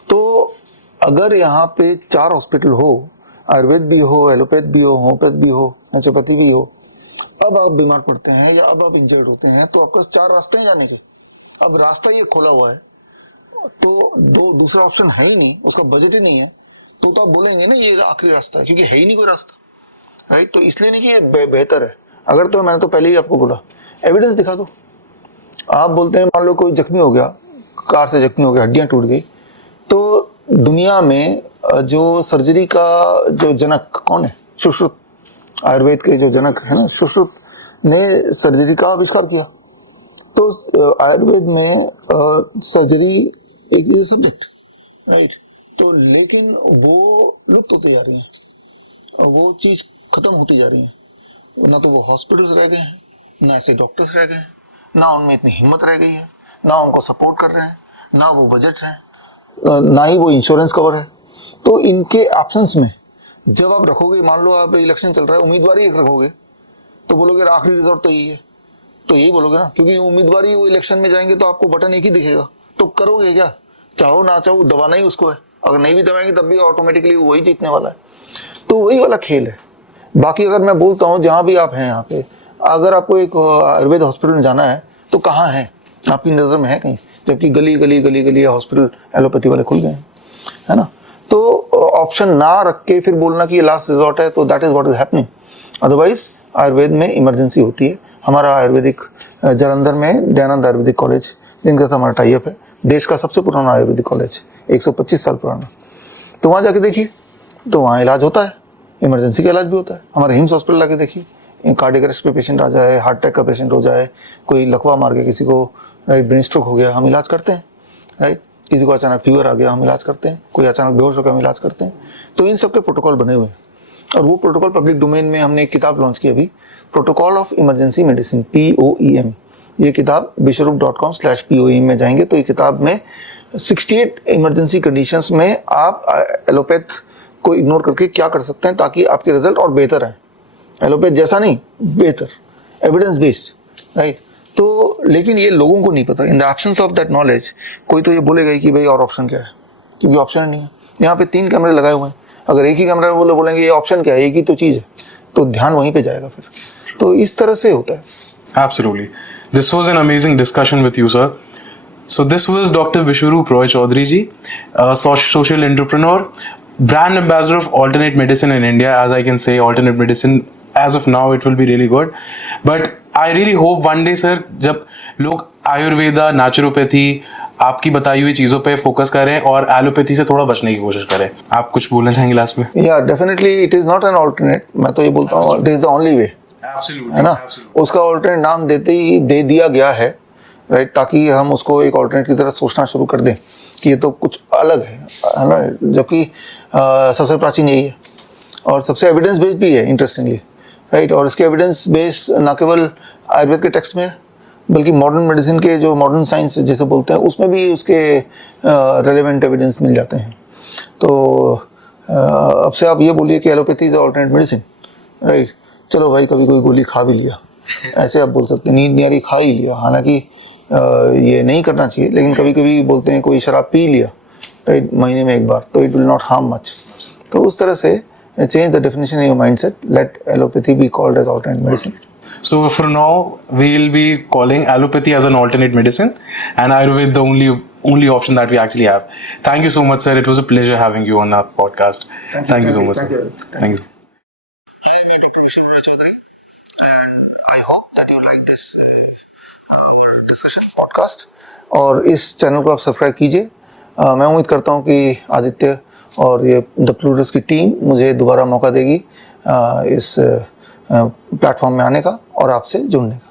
तो अगर यहाँ पे 4 हॉस्पिटल हो, आयुर्वेद भी हो, एलोपैथ भी हो, होम्योपैथ भी हो, नेचुरोपैथी भी हो, अब आप बीमार पड़ते हैं या अब आप इंजर्ड होते हैं, तो आपका 4 रास्ते हैं जाने के। अब रास्ता ये खोला हुआ है, तो दूसरा ऑप्शन है ही नहीं, उसका बजट ही नहीं है, तो आप बोलेंगे ना ये आखिरी रास्ता है, क्योंकि है ही नहीं कोई रास्ता, राइट। तो इसलिए नहीं कि ये बेहतर है। अगर तो मैंने तो पहले ही आपको बोला, एविडेंस दिखा दो। आप बोलते हैं, मान लो कोई जख्मी हो गया, कार से जख्मी हो गया, हड्डियां टूट गई, तो दुनिया में जो सर्जरी का जो जनक कौन है? सुश्रुत, आयुर्वेद के जो जनक है ना, सुश्रुत ने सर्जरी का आविष्कार किया। तो आयुर्वेद में सर्जरी एक सब्जेक्ट, राइट। तो लेकिन वो लुप्त होती जा रही है, वो चीज खत्म होती जा रही है। ना तो वो हॉस्पिटल्स रह गए हैं, ना ऐसे डॉक्टर्स रह गए हैं, ना उनमें इतनी हिम्मत रह गई है, ना उनको सपोर्ट कर रहे हैं, ना वो बजट है, ना ही वो इंश्योरेंस कवर है। तो इनके एब्सेंस में जब आप रखोगे, मान लो आप इलेक्शन चल रहा है, उम्मीदवार ही रखोगे, तो बोलोगे आखिरी रिजॉर्ट तो यही है, तो यही बोलोगे ना, क्योंकि उम्मीदवार ही वो इलेक्शन में जाएंगे तो आपको बटन एक ही दिखेगा, तो करोगे क्या? चाहो ना चाहो दबाना ही उसको है। अगर नहीं भी दबाएंगे तब भी ऑटोमेटिकली वही जीतने वाला है। तो वही वाला खेल है। बाकी अगर मैं बोलता हूँ, जहां भी आप हैं यहाँ पे, अगर आपको एक आयुर्वेद हॉस्पिटल में जाना है तो कहाँ है? आपकी नजर में है कहीं? जबकि गली गली गली गली हॉस्पिटल एलोपैथी वाले खुल गए हैं, है ना। तो ऑप्शन ना रख के फिर बोलना कि ये लास्ट रिजॉर्ट है, तो that is what is happening. Otherwise Ayurveda में इमरजेंसी होती है। हमारा आयुर्वेदिक जालंधर में दयानंद आयुर्वेदिक कॉलेज, जिनका हमारा टाइप है, देश का सबसे पुराना आयुर्वेदिक कॉलेज, 125 साल पुराना। तो वहाँ जाके देखिए, तो वहाँ इलाज होता है, इमरजेंसी का इलाज भी होता है। हमारे हिम्स हॉस्पिटल लाके देखिए, कार्डियक अरेस्ट पे पेशेंट आ जाए, हार्ट अटैक का पेशेंट हो जाए, कोई लकवा मार के किसी को, राइट, ब्रेन स्ट्रोक हो गया, हम इलाज करते हैं, राइट। किसी को अचानक फीवर आ गया, हम इलाज करते हैं। कोई अचानक बेहोश हो गया, हम इलाज करते हैं। तो इन सब के प्रोटोकॉल बने हुए हैं, और वो प्रोटोकॉल पब्लिक डोमेन में हमने एक किताब लॉन्च की अभी, protocol of emergency medicine, POEM। ये किताब bishrup.com/POEM में जाएंगे तो ये किताब में 68 इमरजेंसी कंडीशंस में आप एलोपैथ को इग्नोर करके क्या कर सकते हैं ताकि आपके रिजल्ट और बेहतर आए। एलोपैथ जैसा नहीं, बेहतर, एविडेंस बेस्ड, राइट। तो लेकिन ये लोगों को नहीं पता। In the absence of that knowledge, कोई तो ये बोलेगा ही कि भाई और ऑप्शन क्या है, क्योंकि ऑप्शन नहीं है। यहाँ पे 3 कैमरे लगाए हुए हैं, अगर एक ही कैमरा बोलेंगे ये ऑप्शन क्या है, एक ही तो चीज है, तो ध्यान वहीं पे जाएगा फिर। तो इस तरह से होता है। Absolutely. This was an amazing discussion with you, sir. So this was Dr. Vishwaroop Roy Chaudhary ji, a social entrepreneur, brand ambassador of alternate medicine in India. As I can say, alternate medicine as of now it will be really good. But I really hope one day sir, जब लोग Ayurveda, naturopathy, आपकी बताई हुई चीजों पे focus करें और allopathy से थोड़ा बचने की कोशिश करें. आप कुछ बोलना चाहेंगे लास्ट में? या definitely it is not an alternate. मैं तो ये बोलता हूँ this is the only way, है ना. उसका ऑल्टरनेट नाम देते ही दे दिया गया है, राइट, ताकि हम उसको एक ऑल्टरनेट की तरह सोचना शुरू कर दें कि ये तो कुछ अलग है ना, जबकि सबसे प्राचीन यही है और सबसे एविडेंस बेस्ड भी है इंटरेस्टिंगली, राइट. और इसके एविडेंस बेस ना केवल आयुर्वेद के टेक्स्ट में है बल्कि मॉडर्न मेडिसिन के जो मॉडर्न साइंस जैसे बोलते हैं उसमें भी उसके रेलेवेंट एविडेंस मिल जाते हैं. तो अब से आप ये बोलिए कि allopathy is alternate medicine, right. चलो भाई कभी कोई गोली खा भी लिया, ऐसे आप बोल सकते हैं, नींद नहीं आ रही खा ही लिया, हालांकि ये नहीं करना चाहिए, लेकिन कभी कभी बोलते हैं कोई शराब पी लिया, राइट, महीने में एक बार, तो it will not harm much. तो उस तरह से change the definition in your mindset, let allopathy be called as alternate medicine. So for now we'll be calling allopathy as an alternate medicine and Ayurveda the only option that we actually have. Thank you so much sir, it was a pleasure having you on our podcast. Thank you so much sir. Thank you. I hope that you like this discussion podcast और इस channel को आप subscribe कीजिए. मैं उम्मीद करता हूँ कि आदित्य और ये द प्लूरस की टीम मुझे दोबारा मौका देगी इस प्लेटफॉर्म में आने का और आपसे जुड़ने का.